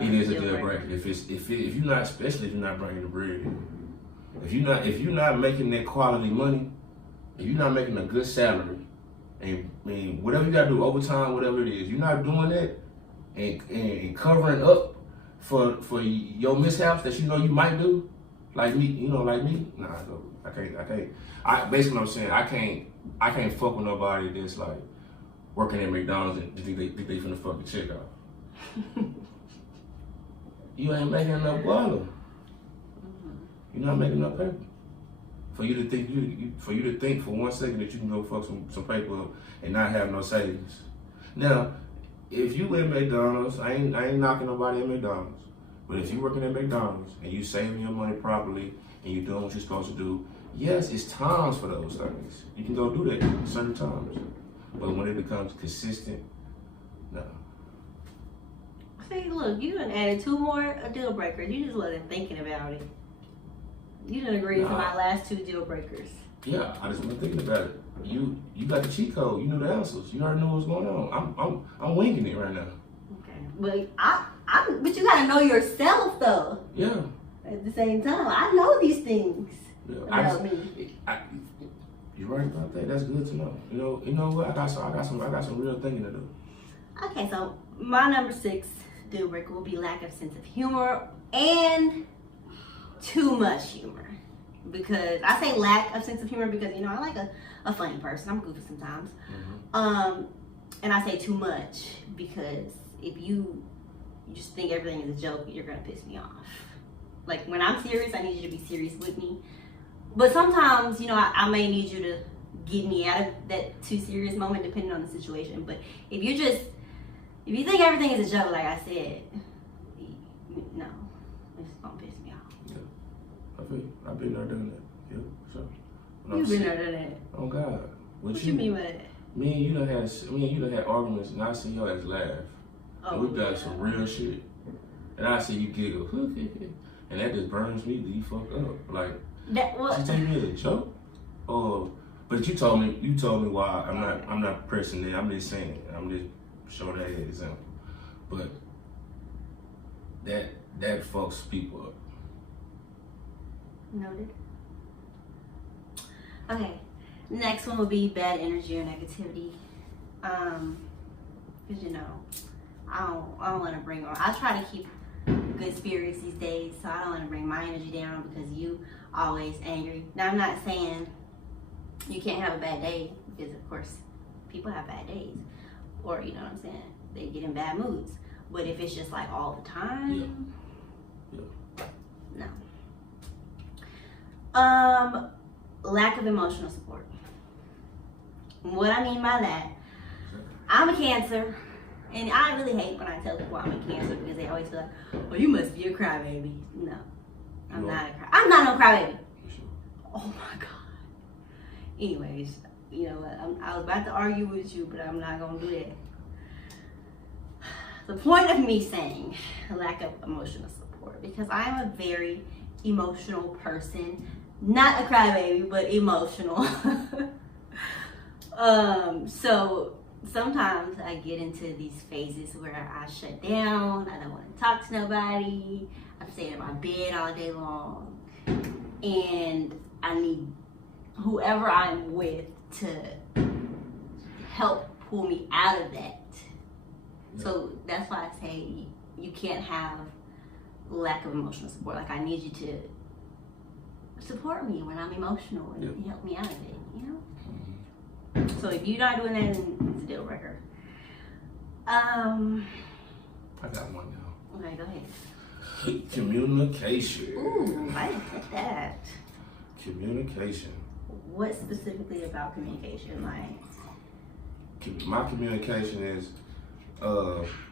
it is a deal breaker. If you're not, especially if you're not bringing the bread in. If you're not making that quality money, if you're not making a good salary, and whatever you gotta do overtime, whatever it is, you're not doing that and covering up for your mishaps that you might do, like me, nah, I can't. Basically what I'm saying, I can't fuck with nobody that's like working at McDonald's and think they finna fuck the chick off. You ain't making enough guala. You're not making enough paper. For you to think for 1 second that you can go fuck some paper up and not have no savings. Now, if you at McDonald's, I ain't knocking nobody at McDonald's. But if you working at McDonald's and you saving your money properly and you doing what you're supposed to do, yes, it's times for those things. You can go do that at certain times. But when it becomes consistent, no. See, look, you done added 2 more deal breakers. You just wasn't thinking about it. You didn't agree to my last 2 deal breakers. Yeah, I just wasn't thinking about it. You got the cheat code. You knew the answers. You already know what's going on. I'm winging it right now. Okay, but but you gotta know yourself though. Yeah. At the same time, I know these things about me. You're right about that. That's good to know. You know what? I got some real thinking to do. Okay, so my number 6 deal breaker will be lack of sense of humor and too much humor. Because I say lack of sense of humor because I like a funny person. I'm goofy sometimes. and I say too much because if you just think everything is a joke, you're gonna piss me off. Like when I'm serious, I need you to be serious with me. But sometimes, I may need you to get me out of that too serious moment depending on the situation. But if you think everything is a joke, like I said, no, it's gonna piss me off. Yeah, I feel you. I've been there, done that. Yeah, so. You've been there, done that. Oh God. What you mean by that? Me and you done had arguments, and I see your ass laugh. Oh, and we got some real shit, and I see you giggle, and that just burns me the fuck up. Like, she take me as a joke, but you told me why I'm not pressing it. I'm just saying, I'm just showing that example. But that fucks people up. Noted. Okay, next one would be bad energy or negativity. Cause I don't want to bring on. I try to keep good spirits these days, so I don't want to bring my energy down because you always angry. Now I'm not saying you can't have a bad day, because of course people have bad days, or you know what I'm saying, they get in bad moods. But if it's just like all the time, no. Lack of emotional support. What I mean by that, I'm a Cancer, and I really hate when I tell people I'm a Cancer because they always feel like, "Oh, you must be a crybaby." No, I'm not no crybaby. Oh my God. Anyways, you know what? I was about to argue with you, but I'm not gonna do that. The point of me saying lack of emotional support, because I am a very emotional person. Not a crybaby, but emotional. So sometimes I get into these phases where I shut down. I don't want to talk to nobody. I'm staying in my bed all day long, and I need whoever I'm with to help pull me out of that. So that's why I say you can't have lack of emotional support. Like, I need you to support me when I'm emotional and help me out of it, So if you're not doing that, then it's a deal breaker. I got one, y'all. Okay, go ahead. Communication. Ooh, I didn't get that. Communication. What specifically about communication? Like, my communication is,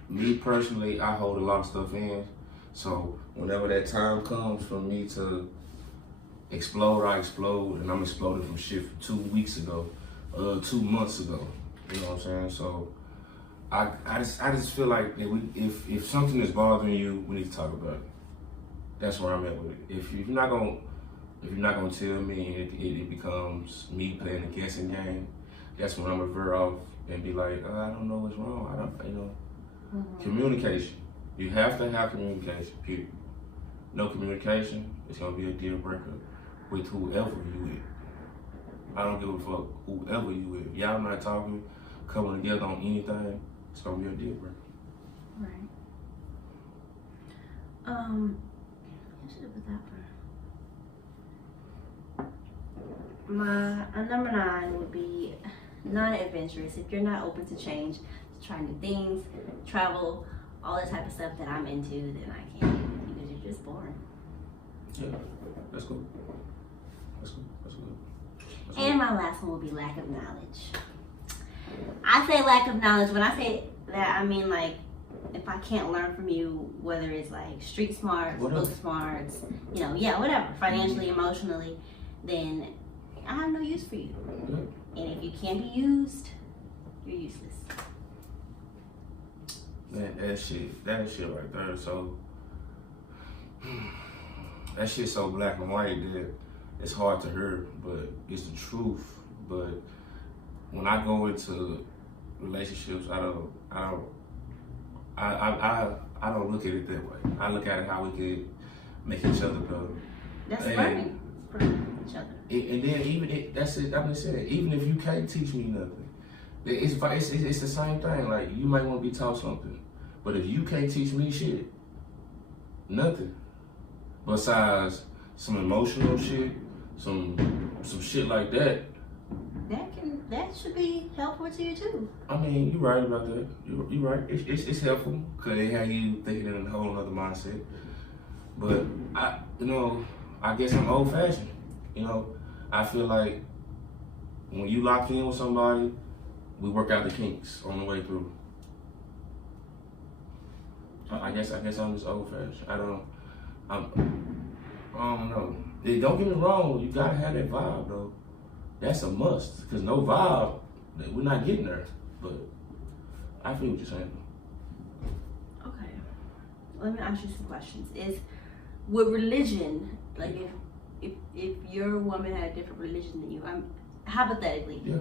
me personally, I hold a lot of stuff in. So whenever that time comes for me to explode, I explode, and I'm exploding from shit from 2 weeks ago, 2 months ago. You know what I'm saying? So I just feel like that if something is bothering you, we need to talk about it. That's where I'm at with it. If you're not gonna tell me, it becomes me playing a guessing game. That's when I'm gonna veer off and be like, I don't know what's wrong. Communication. You have to have communication. Period. No communication, it's gonna be a deal breaker with whoever you with. I don't give a fuck whoever you with. Y'all not talking, coming together on anything, it's gonna be a deal breaker. Right. I should have put that one. My number 9 would be non-adventurous. If you're not open to change, to try new things, travel, all that type of stuff that I'm into, then I can't, because you're just boring. Yeah, that's cool. That's good. And my last one will be lack of knowledge. I say lack of knowledge. When I say that, I mean like, if I can't learn from you, whether it's like street smarts, book smarts, whatever, financially, emotionally, then I have no use for you. And if you can't be used, you're useless. That shit right there. So that shit so black and white that it's hard to hear, but it's the truth. But when I go into relationships, I don't look at it that way. I look at it how we could make each other better. That's learning from each other. And then that's it. I'm just saying, even if you can't teach me nothing, it's the same thing. Like, you might want to be taught something, but if you can't teach me shit, nothing besides some emotional shit, some shit like that. That can that should be helpful to you too. I mean, you're right about that. You're right. It's helpful because it have you thinking in a whole other mindset. But I guess I'm old fashioned. I feel like when you lock in with somebody, we work out the kinks on the way through. I guess I'm just old fashioned. I don't know. Don't get me wrong. You gotta have that vibe though. That's a must. Cause no vibe, we're not getting there. But I feel what you're saying. Okay. Let me ask you some questions. With religion, like if your woman had a different religion than you, hypothetically, yeah.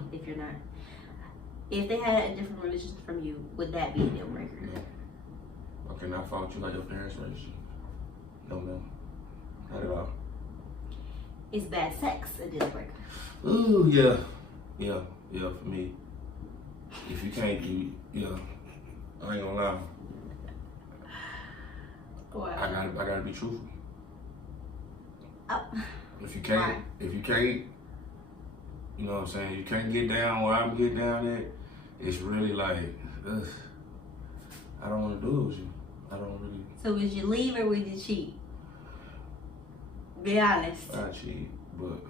if they had a different religion from you, would that be a deal breaker? No. I cannot fault you like your parents raised you. No, not at all. Is bad sex a deal breaker? Ooh, yeah, for me. If you can't, I ain't gonna lie. Wow. I gotta be truthful. Oh. If you can't, you know what I'm saying, you can't get down where I'm getting down at, it's really like, ugh, I don't want to do it with you. I don't really. So would you leave or would you cheat? Be honest. I cheat, but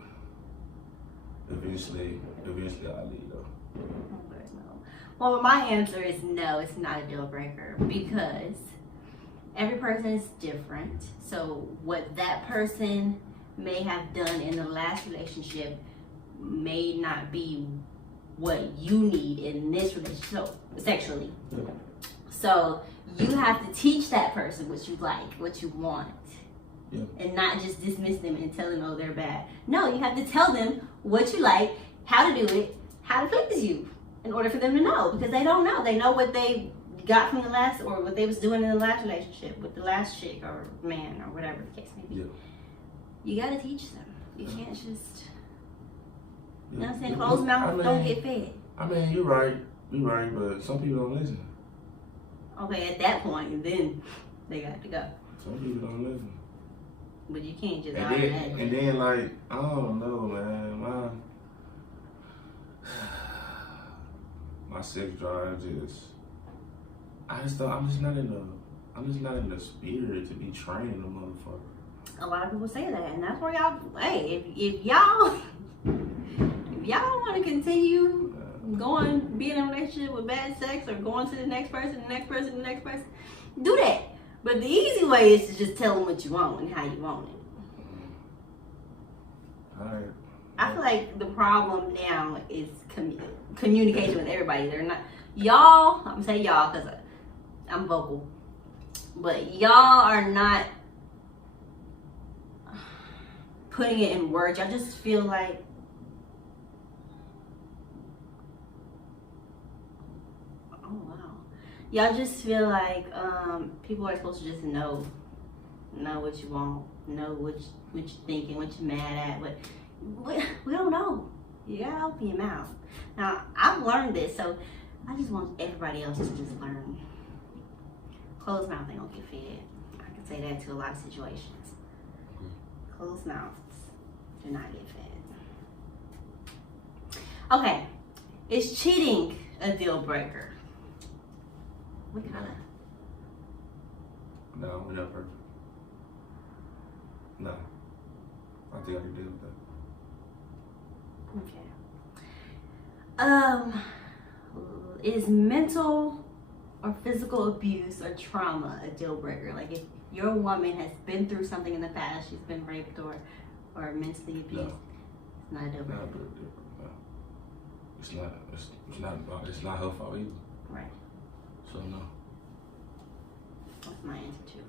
eventually I'll leave though. Okay, no. Well, my answer is no, it's not a deal breaker because every person is different. So what that person may have done in the last relationship may not be what you need in this relationship, so, sexually. Yeah. So you have to teach that person what you like, what you want. Yeah. And not just dismiss them and tell them, oh, they're bad. No, you have to tell them what you like, how to do it, how to please you, in order for them to know, because they don't know. They know what they got from the last, or what they was doing in the last relationship with the last chick or man or whatever the case may be. Yeah. You gotta teach them. You can't just, you know what I'm saying? Yeah. Closed mouth don't get fed. I mean, you're right, but some people don't listen. Okay, at that point, then they got to go. Some people don't listen. But you can't just and then like, I don't know, man, my sex drive I'm just not in the spirit to be training a motherfucker. A lot of people say that, and that's where y'all, hey, if y'all want to continue being in a relationship with bad sex, or going to the next person, do that. But the easy way is to just tell them what you want and how you want it. All right. I feel like the problem now is communication with everybody. They're not, y'all, I'm gonna say y'all because I'm vocal, but y'all are not putting it in words. Y'all just feel like, oh wow, y'all just feel like people are supposed to just know what you want, know what you're thinking, what you're mad at, but we don't know. You gotta open your mouth. Now, I've learned this, so I just want everybody else to just learn. Closed mouth ain't gonna get fed. I can say that to a lot of situations. Closed mouths do not get fed. Okay, is cheating a deal breaker? What kind of? No, we're not perfect. No. I think I can deal with that. Okay. Is mental or physical abuse or trauma a deal breaker? Like if your woman has been through something in the past, she's been raped or mentally abused, No. It's not a deal breaker. No. It's not her fault either. Right. So no. That's my answer too.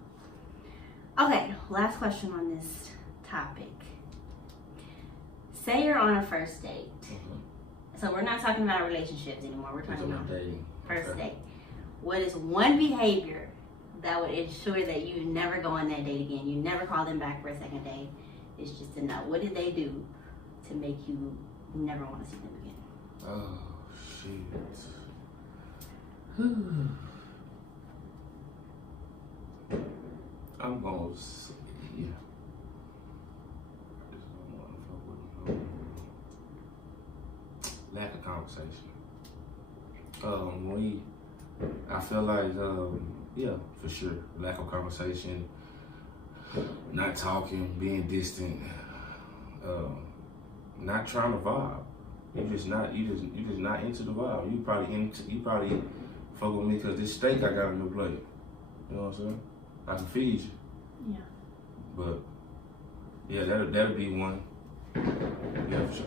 Okay, last question on this topic. Say you're on a first date. Mm-hmm. So we're not talking about relationships anymore. We're talking about dating. first date. What is one behavior that would ensure that you never go on that date again? You never call them back for a second date. It's just to know, what did they do to make you never want to see them again? Oh, shit. I'm gonna say, lack of confidence. conversation. I feel like, yeah, for sure, lack of conversation, not talking, being distant, not trying to vibe. You just not into the vibe. You probably fuck with me because this steak I got on your plate. You know what I'm saying? I can feed you. Yeah. But yeah, that'll be one. Yeah, for sure.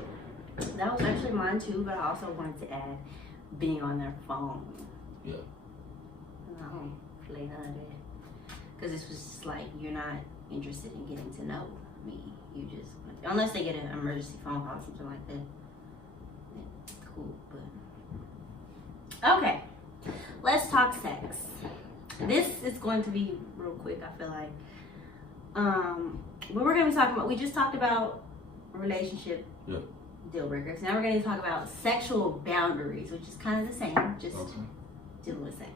That was actually mine too, but I also wanted to add being on their phone. Yeah. I don't play none of that. Because this was just like, you're not interested in getting to know me. You just, unless they get an emergency phone call or something like that. Yeah, cool, but. Okay, let's talk sex. This is going to be real quick, I feel like. But we're going to be talking about, we just talked about relationship deal breakers. Now we're going to talk about sexual boundaries, which is kind of the same, just dealing with sex.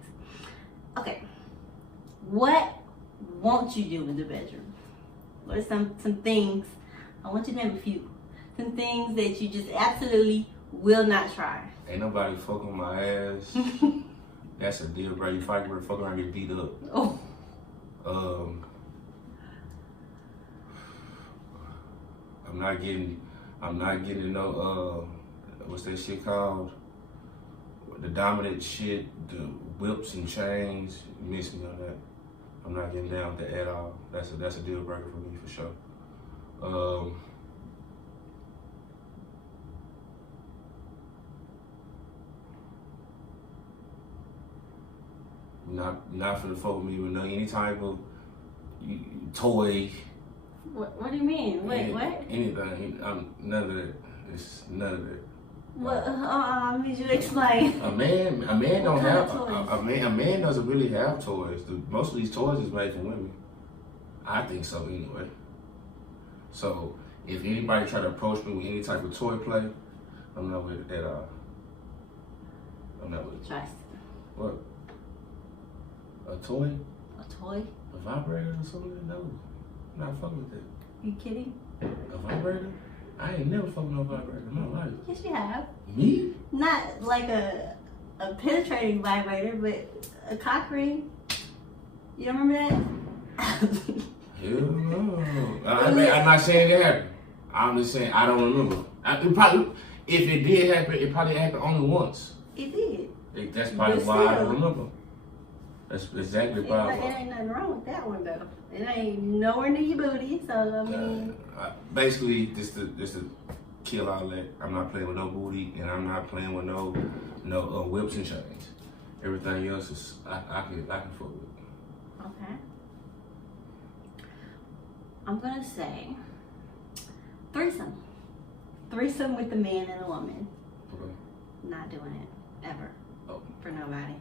Okay, what won't you do in the bedroom? What are some things, I want you to name a few, some things that you just absolutely will not try. Ain't nobody fucking my ass. That's a deal, bro. You fuck around, get beat up. Oh. I'm not getting no what's that shit called? The dominant shit, the whips and chains. You miss me on that. I'm not getting down with that at all. That's a deal breaker for me for sure. Not for the fuck with me with any type of toy. What do you mean? Wait, what? Anything. None of that. It's none of that. What? Need you to explain. A man don't have a man doesn't really have toys. Most of these toys is made for women. I think so anyway. So if anybody try to approach me with any type of toy play, I'm not with it at all. I'm not with it. Trystan. What? A toy? A toy? A vibrator or something? No. I'm not fucking with that. You kidding? A vibrator? I ain't never fucking no vibrator in my life. Yes, you have. Me? Not like a penetrating vibrator, but a cock ring. You don't remember that? Hell no. I'm not saying it happened. I'm just saying I don't remember. If it did happen, it probably happened only once. It did. That's probably why I don't remember. That's exactly why. There ain't nothing wrong with that one though. It ain't nowhere near your booty, so I mean. Basically, just to kill all that. I'm not playing with no booty, and I'm not playing with no whips and chains. Everything else is I can fuck with. Okay. I'm gonna say threesome. Threesome with a man and a woman. Okay. Not doing it ever. Oh. For nobody.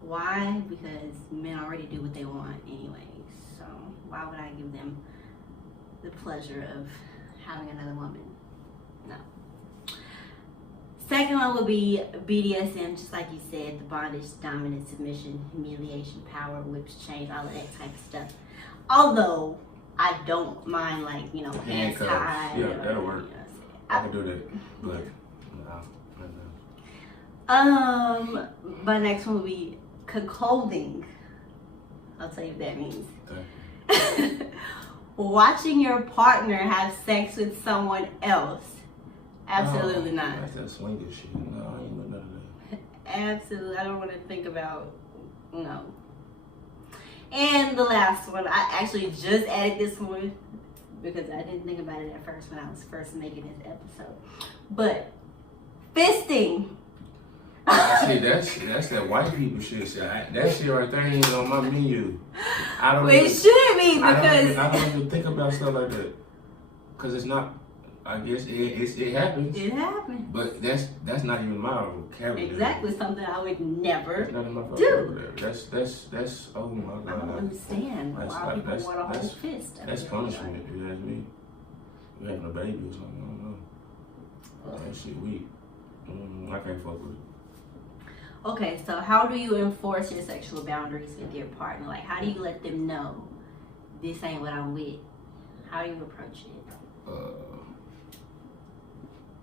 Why? Because men already do what they want anyway. So why would I give them the pleasure of having another woman? No. Second one would be BDSM, just like you said, the bondage, dominance, submission, humiliation, power, whips, chains, all of that type of stuff. Although I don't mind, like, hands tied. Yeah, that'll work. I can do that, but no. My next one would be cuckolding. I'll tell you what that means. Okay. Watching your partner have sex with someone else. Absolutely not. That's that swinger shit. No, I ain't with none of that. Absolutely. I don't want to think about, no. And the last one, I actually just added this one because I didn't think about it at first when I was first making this episode. But fisting. See, that's that white people shit. That shit right there ain't on my menu. It should be because I don't even think about stuff like that. Cause it's not. I guess it happens. It happens. But that's not even my vocabulary. Exactly, something I would never do. That's oh my God. I don't understand why people want to hold fist. That's punishment. You ask me. You having a baby or something? I don't know. That shit weak. I can't fuck with it. Okay, so how do you enforce your sexual boundaries with your partner? Like, how do you let them know this ain't what I'm with? How do you approach it?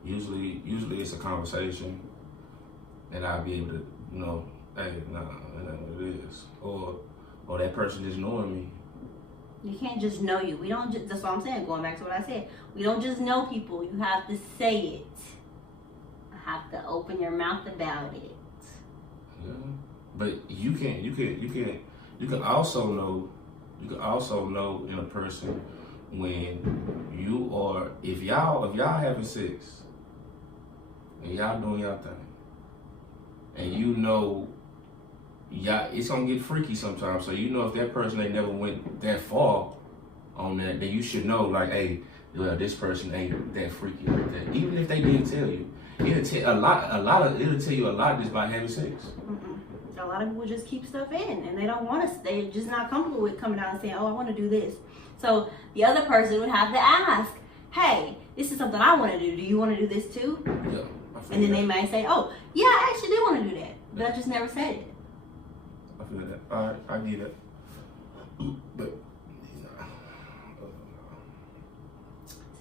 Usually it's a conversation, and I'll be able to, hey, nah, that ain't what it is, or that person just knowing me. You can't just know you. We don't just, that's what I'm saying, going back to what I said. We don't just know people. You have to say it. You have to open your mouth about it. Yeah. But you can also know in a person when you are, if y'all having sex and y'all doing y'all thing, and it's gonna get freaky sometimes. So if that person ain't never went that far on that, then you should know, like, hey, this person ain't that freaky like that. Even if they didn't tell you, it'll tell you a lot just by having sex. A lot of people just keep stuff in, and they don't want to. They're just not comfortable with coming out and saying, "Oh, I want to do this." So the other person would have to ask, "Hey, this is something I want to do. Do you want to do this too?" Yeah. And then they might say, "Oh, yeah, I actually do want to do that, but I just never said it." I feel that. All right, I get it. But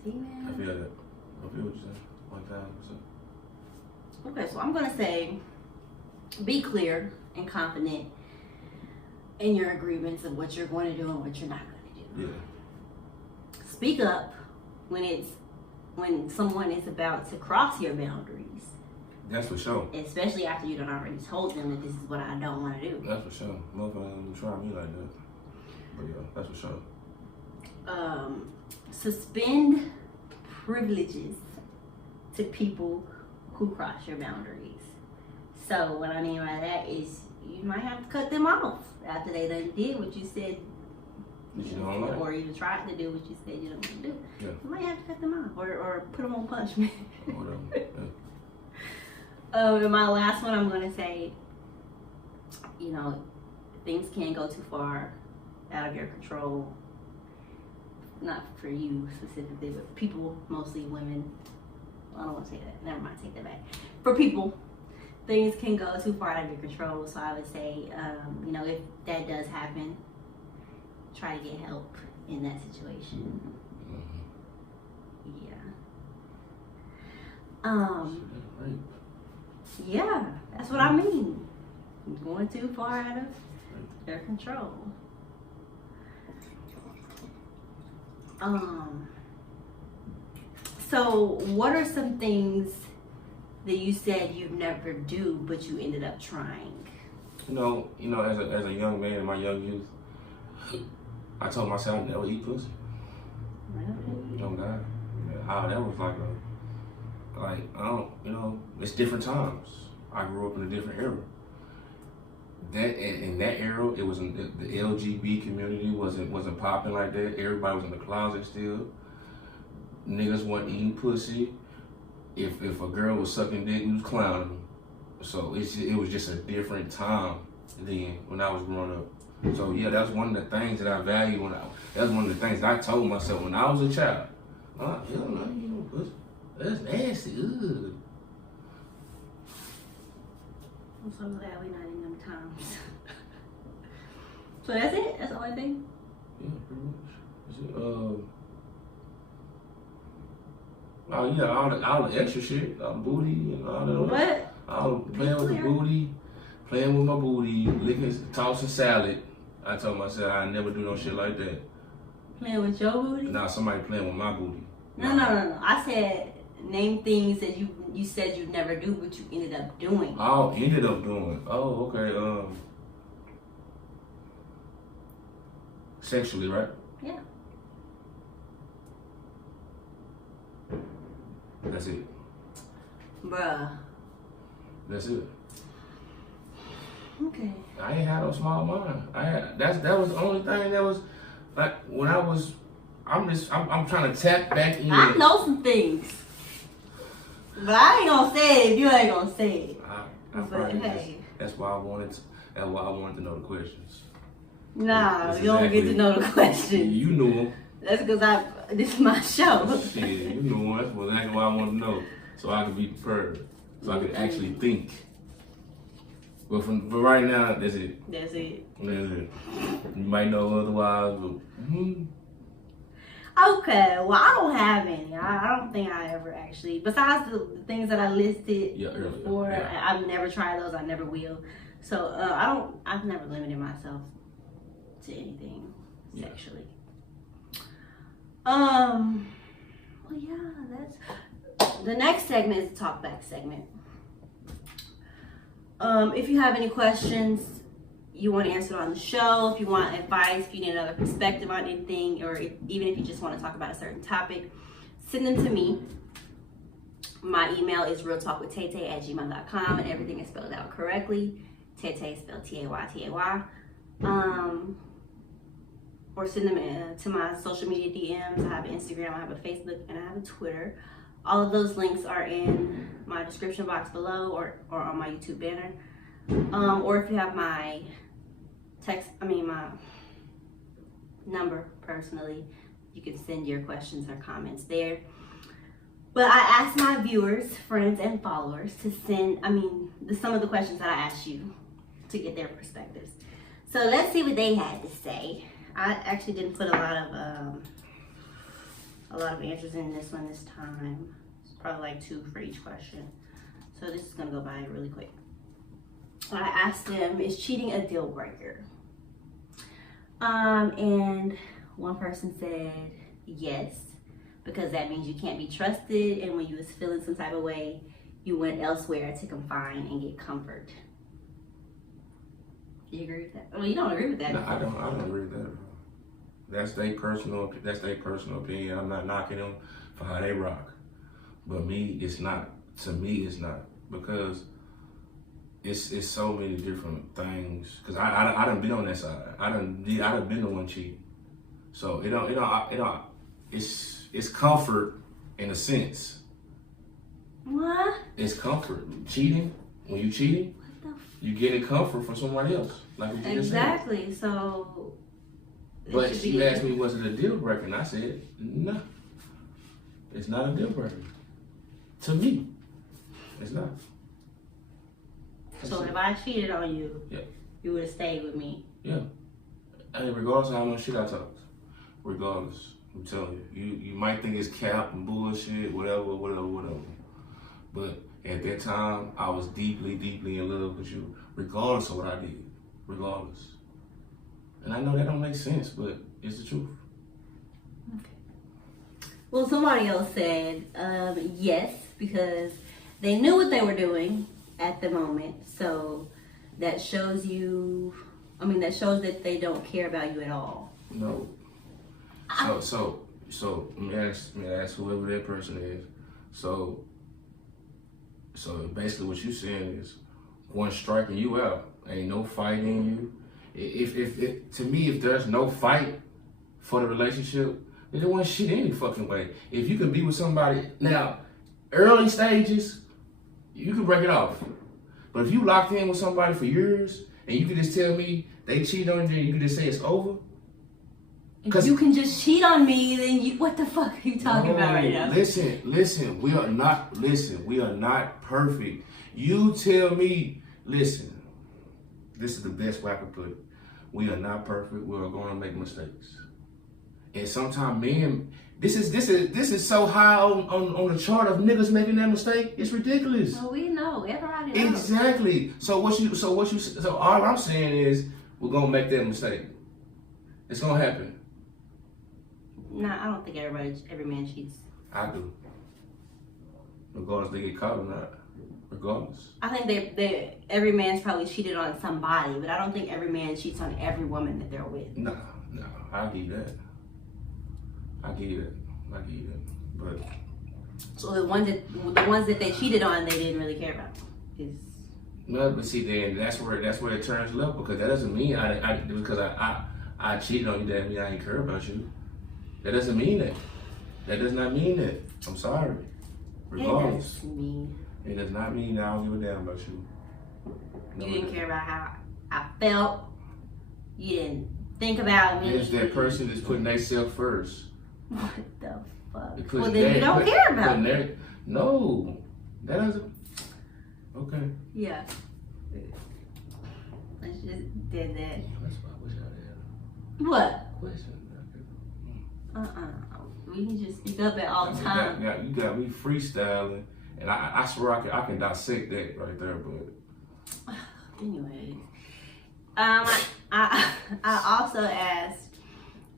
see, man. I feel that. I feel what you're saying. 1,000%. Okay, so I'm gonna say, be clear and confident in your agreements of what you're going to do and what you're not going to do. Yeah. Speak up when someone is about to cross your boundaries. That's for sure. Especially after you done already told them that this is what I don't want to do. That's for sure. Motherfucker ain't try me like that. But yeah, that's for sure. Suspend privileges to people who cross your boundaries. So what I mean by that is you might have to cut them off after they done did what you said or you tried to do what you said you don't want to do. Yeah. You might have to cut them off or put them on punishment. Whatever. And my last one, I'm going to say, things can go too far out of your control. Not for you specifically, but people, mostly women. Well, I don't want to say that. Never mind, take that back. For people, things can go too far out of your control. So I would say, if that does happen, try to get help in that situation. Yeah. Yeah, that's what I mean. Going too far out of their control. So what are some things that you said you'd never do, but you ended up trying? As a young man in my young youth, I told myself I'd never eat pussy. Really? Oh God. How that was it's different times. I grew up in a different era. In that era, it wasn't the LGBT community wasn't popping like that. Everybody was in the closet still. Niggas wasn't eating pussy. If a girl was sucking dick, we was clowning them. So it was just a different time then when I was growing up. So yeah, that's one of the things that I value that's one of the things that I told myself when I was a child. Hell no, you know pussy. That's nasty. Ugh. I'm so glad we're not in them times. So that's it? That's the only thing? Yeah, pretty much. That's it. All the extra shit, booty and all that. What? Playing with the booty, playing with my booty, tossing salad. I told myself I never do no shit like that. Playing with your booty? Nah, somebody playing with my booty. No. I said name things that you said you'd never do, but you ended up doing. Oh, ended up doing. Oh, okay. Sexually, right? Yeah. That's it. Bruh. That's it. Okay. I ain't had no small mind. That was the only thing that was like when I'm trying to tap back in. I know some things. But I ain't gonna say it if you ain't gonna say it. That's why I wanted to know the questions. Nah, you don't get to know the questions. You knew them. That's because this is my show. Shit, you knew them. That's exactly why I wanted to know. So I could be prepared. So I could actually think. But for right now, that's it. That's it. You might know otherwise, but Okay, well, I don't have any. I don't think I ever actually, besides the things that I listed before, I've never tried those. I never will. So I've never limited myself to anything sexually. Well, yeah, that's the next segment is the talk back segment. If you have any questions you want to answer it on the show, if you want advice, if you need another perspective on anything, or even if you just want to talk about a certain topic, send them to me. My email is realtalkwithtaytay@gmail.com, and everything is spelled out correctly. Tay-Tay is spelled T-A-Y-T-A-Y. Or send them to my social media DMs. I have an Instagram, I have a Facebook, and I have a Twitter. All of those links are in my description box below or on my YouTube banner. Or if you have my my number personally, you can send your questions or comments there. But I asked my viewers, friends, and followers to send, some of the questions that I asked you to get their perspectives. So let's see what they had to say. I actually didn't put a lot of answers in this one this time. It's probably like 2 for each question. So this is gonna go by really quick. I asked them, is cheating a deal breaker? And one person said yes, because that means you can't be trusted, and when you was feeling some type of way, you went elsewhere to confine and get comfort. Do you agree with that? Well, you don't agree with that. No, I don't agree with that. That's their personal opinion. I'm not knocking them for how they rock. But me, it's not. To me, it's not, because it's so many different things. Because I done been on that side. I done been the one cheating. So it's comfort in a sense. What? It's comfort. Cheating, when you cheating, you getting comfort from somebody else. Like what you just said. Exactly. So. But she asked me, was it a deal breaker? And I said, no. It's not a deal breaker. To me, it's not. So if I cheated on you, you would have stayed with me. Yeah. And regardless of how much shit I talk, regardless, I'm telling you, you might think it's cap and bullshit, whatever. But at that time, I was deeply, deeply in love with you, regardless of what I did, regardless. And I know that don't make sense, but it's the truth. Okay. Well, somebody else said yes, because they knew what they were doing at the moment. So that shows that they don't care about you at all. No. So let me ask whoever that person is. So basically what you're saying is one striking you out. Ain't no fight in you. If to me, if there's no fight for the relationship, then there wasn't shit any fucking way. If you can be with somebody now, early stages, you can break it off. But if you locked in with somebody for years and you can just tell me they cheated on you and you can just say it's over. If you can just cheat on me, then what the fuck are you talking about right now? Listen, we are not perfect. You tell me, listen, this is the best way I can put it. We are not perfect. We are going to make mistakes. And sometimes men, this is so high on the chart of niggas making that mistake. It's ridiculous. Oh, we know. Everybody knows. Exactly. So all I'm saying is we're going to make that mistake. It's going to happen. No, I don't think every man cheats. I do. Regardless they get caught or not. Regardless. I think every man's probably cheated on somebody, but I don't think every man cheats on every woman that they're with. No, I'll give you that. But so the ones that they cheated on, they didn't really care about. No, but see, then that's where it turns left, because that doesn't mean I cheated on you. That mean I ain't care about you. That doesn't mean that. That does not mean that. I'm sorry. Regardless. It does not mean that I don't give a damn about you. No, you didn't care about how I felt. You didn't think about me. It's that person that's putting themselves first. What the fuck? Well, then you don't care about me. No. That doesn't. Okay. Yeah. Let's just did that. That's what I wish I had. What? Question. We can just speak up at all times. You got me freestyling, and I swear I can dissect that right there, but anyway. I also asked,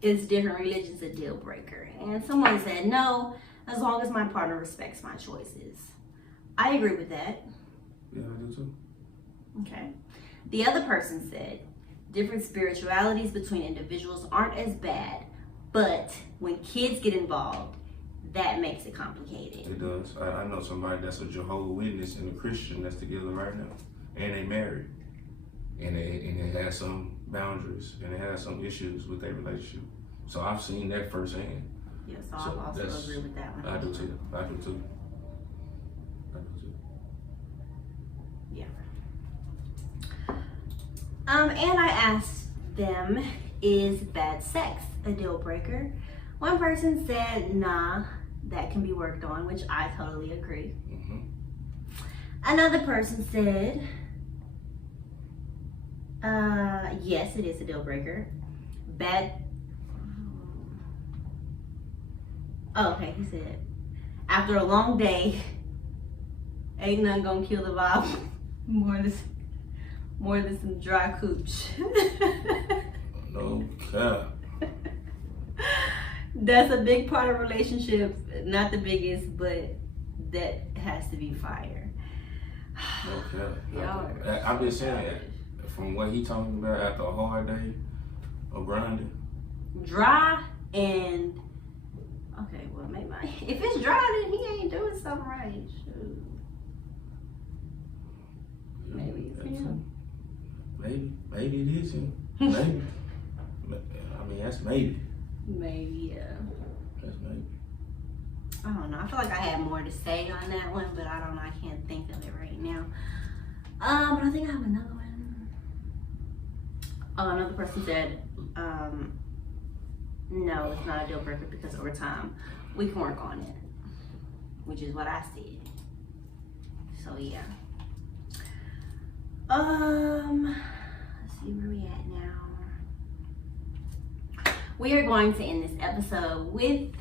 is different religions a deal breaker? And someone said no, as long as my partner respects my choices. I agree with that. Yeah, I do too. Okay. The other person said, different spiritualities between individuals aren't as bad, but when kids get involved, that makes it complicated. It does. I know somebody that's a Jehovah's Witness and a Christian that's together right now, and they married, and they had some boundaries, and they had some issues with their relationship. So I've seen that firsthand. Yeah, so I also agree with that one. I do too. Yeah. And I asked them, is bad sex a deal breaker? One person said, nah, that can be worked on, which I totally agree. Mm-hmm. Another person said, yes, it is a deal breaker. Okay, he said, after a long day, ain't nothing gonna kill the vibe more than some dry cooch. No cap. That's a big part of relationships, not the biggest, but that has to be fire. No cap. I've been saying that from what he talking about after a hard day of grinding. Dry and okay, well maybe if it's dry then he ain't doing something right. Shoot. Maybe it's him. Maybe it is him. Maybe. I mean, that's maybe. Maybe, yeah. That's maybe. I don't know. I feel like I had more to say on that one, but I don't know. I can't think of it right now. But I think I have another one. Oh, another person said, no, it's not a deal breaker because over time we can work on it, which is what I said. So yeah. Let's see where we at now. We are going to end this episode with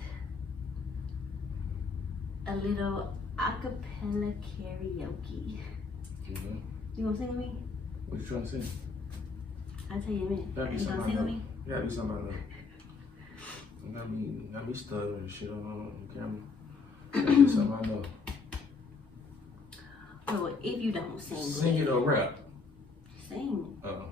a little acapella karaoke. Mm-hmm. You gonna sing with me? What you trying to sing? I'll tell you in a minute. You gonna sing with me? Yeah, do something I know. Got me stuttering and shit on the camera. Do something I know. Oh, if you don't sing, sing it or rap. Sing. Uh-oh.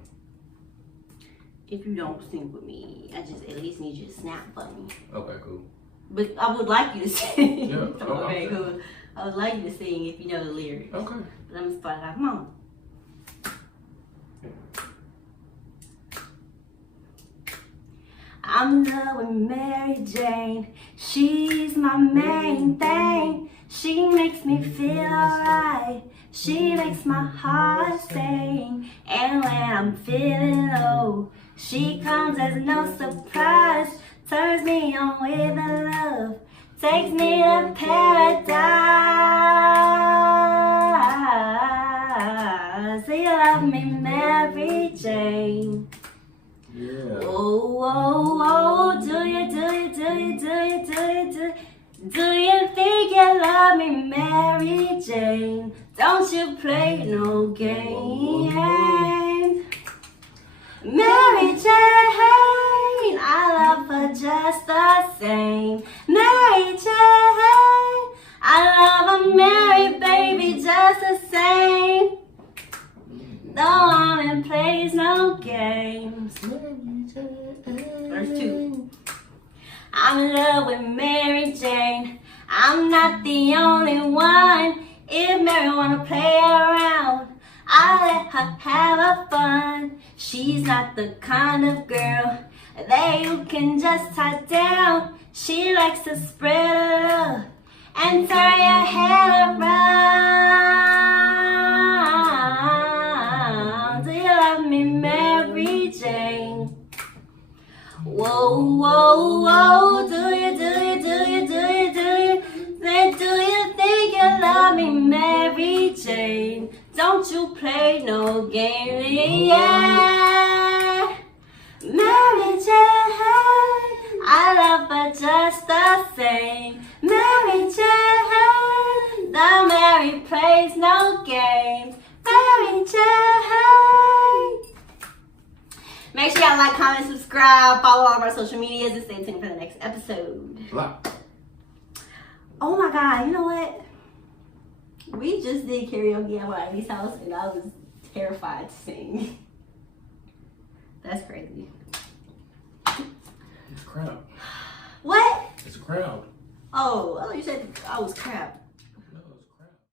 If you don't sing with me, I just at least need you to snap for me. Okay, cool. But I would like you to sing. Yeah. Okay, cool. I would like you to sing if you know the lyrics. Okay. But I'm gonna start it out. Come on. I'm in love with Mary Jane. She's my main thing. She makes me feel alright. She makes my heart sing. And when I'm feeling low, she comes as no surprise. Turns me on with her love. Takes me to paradise. Do you love me, Mary Jane? Yeah. Oh, oh, oh, do you think you love me, Mary Jane? Don't you play no games. Mary Jane, I love her just the same. Mary Jane, I love her, Mary baby, just the same. No woman plays no games. Verse 2. I'm in love with Mary Jane. I'm not the only one. If Mary wanna play around, I let her have her fun. She's not the kind of girl that you can just tie down. She likes to spread her love and turn your head around. Do you love me, Mary Jane? Whoa, whoa, whoa, do you think you love me, Mary Jane? Don't you play no game, yeah. Mary Jane, I I love her just the same. Mary Jane, the Mary plays no games. Mary Jane. Make sure y'all like, comment, subscribe, follow all of our social medias, and stay tuned for the next episode. Oh my God, you know what? We just did karaoke at my auntie's house, and I was terrified to sing. That's crazy. It's a crowd. What? It's a crowd. Oh, I thought you said I was crap.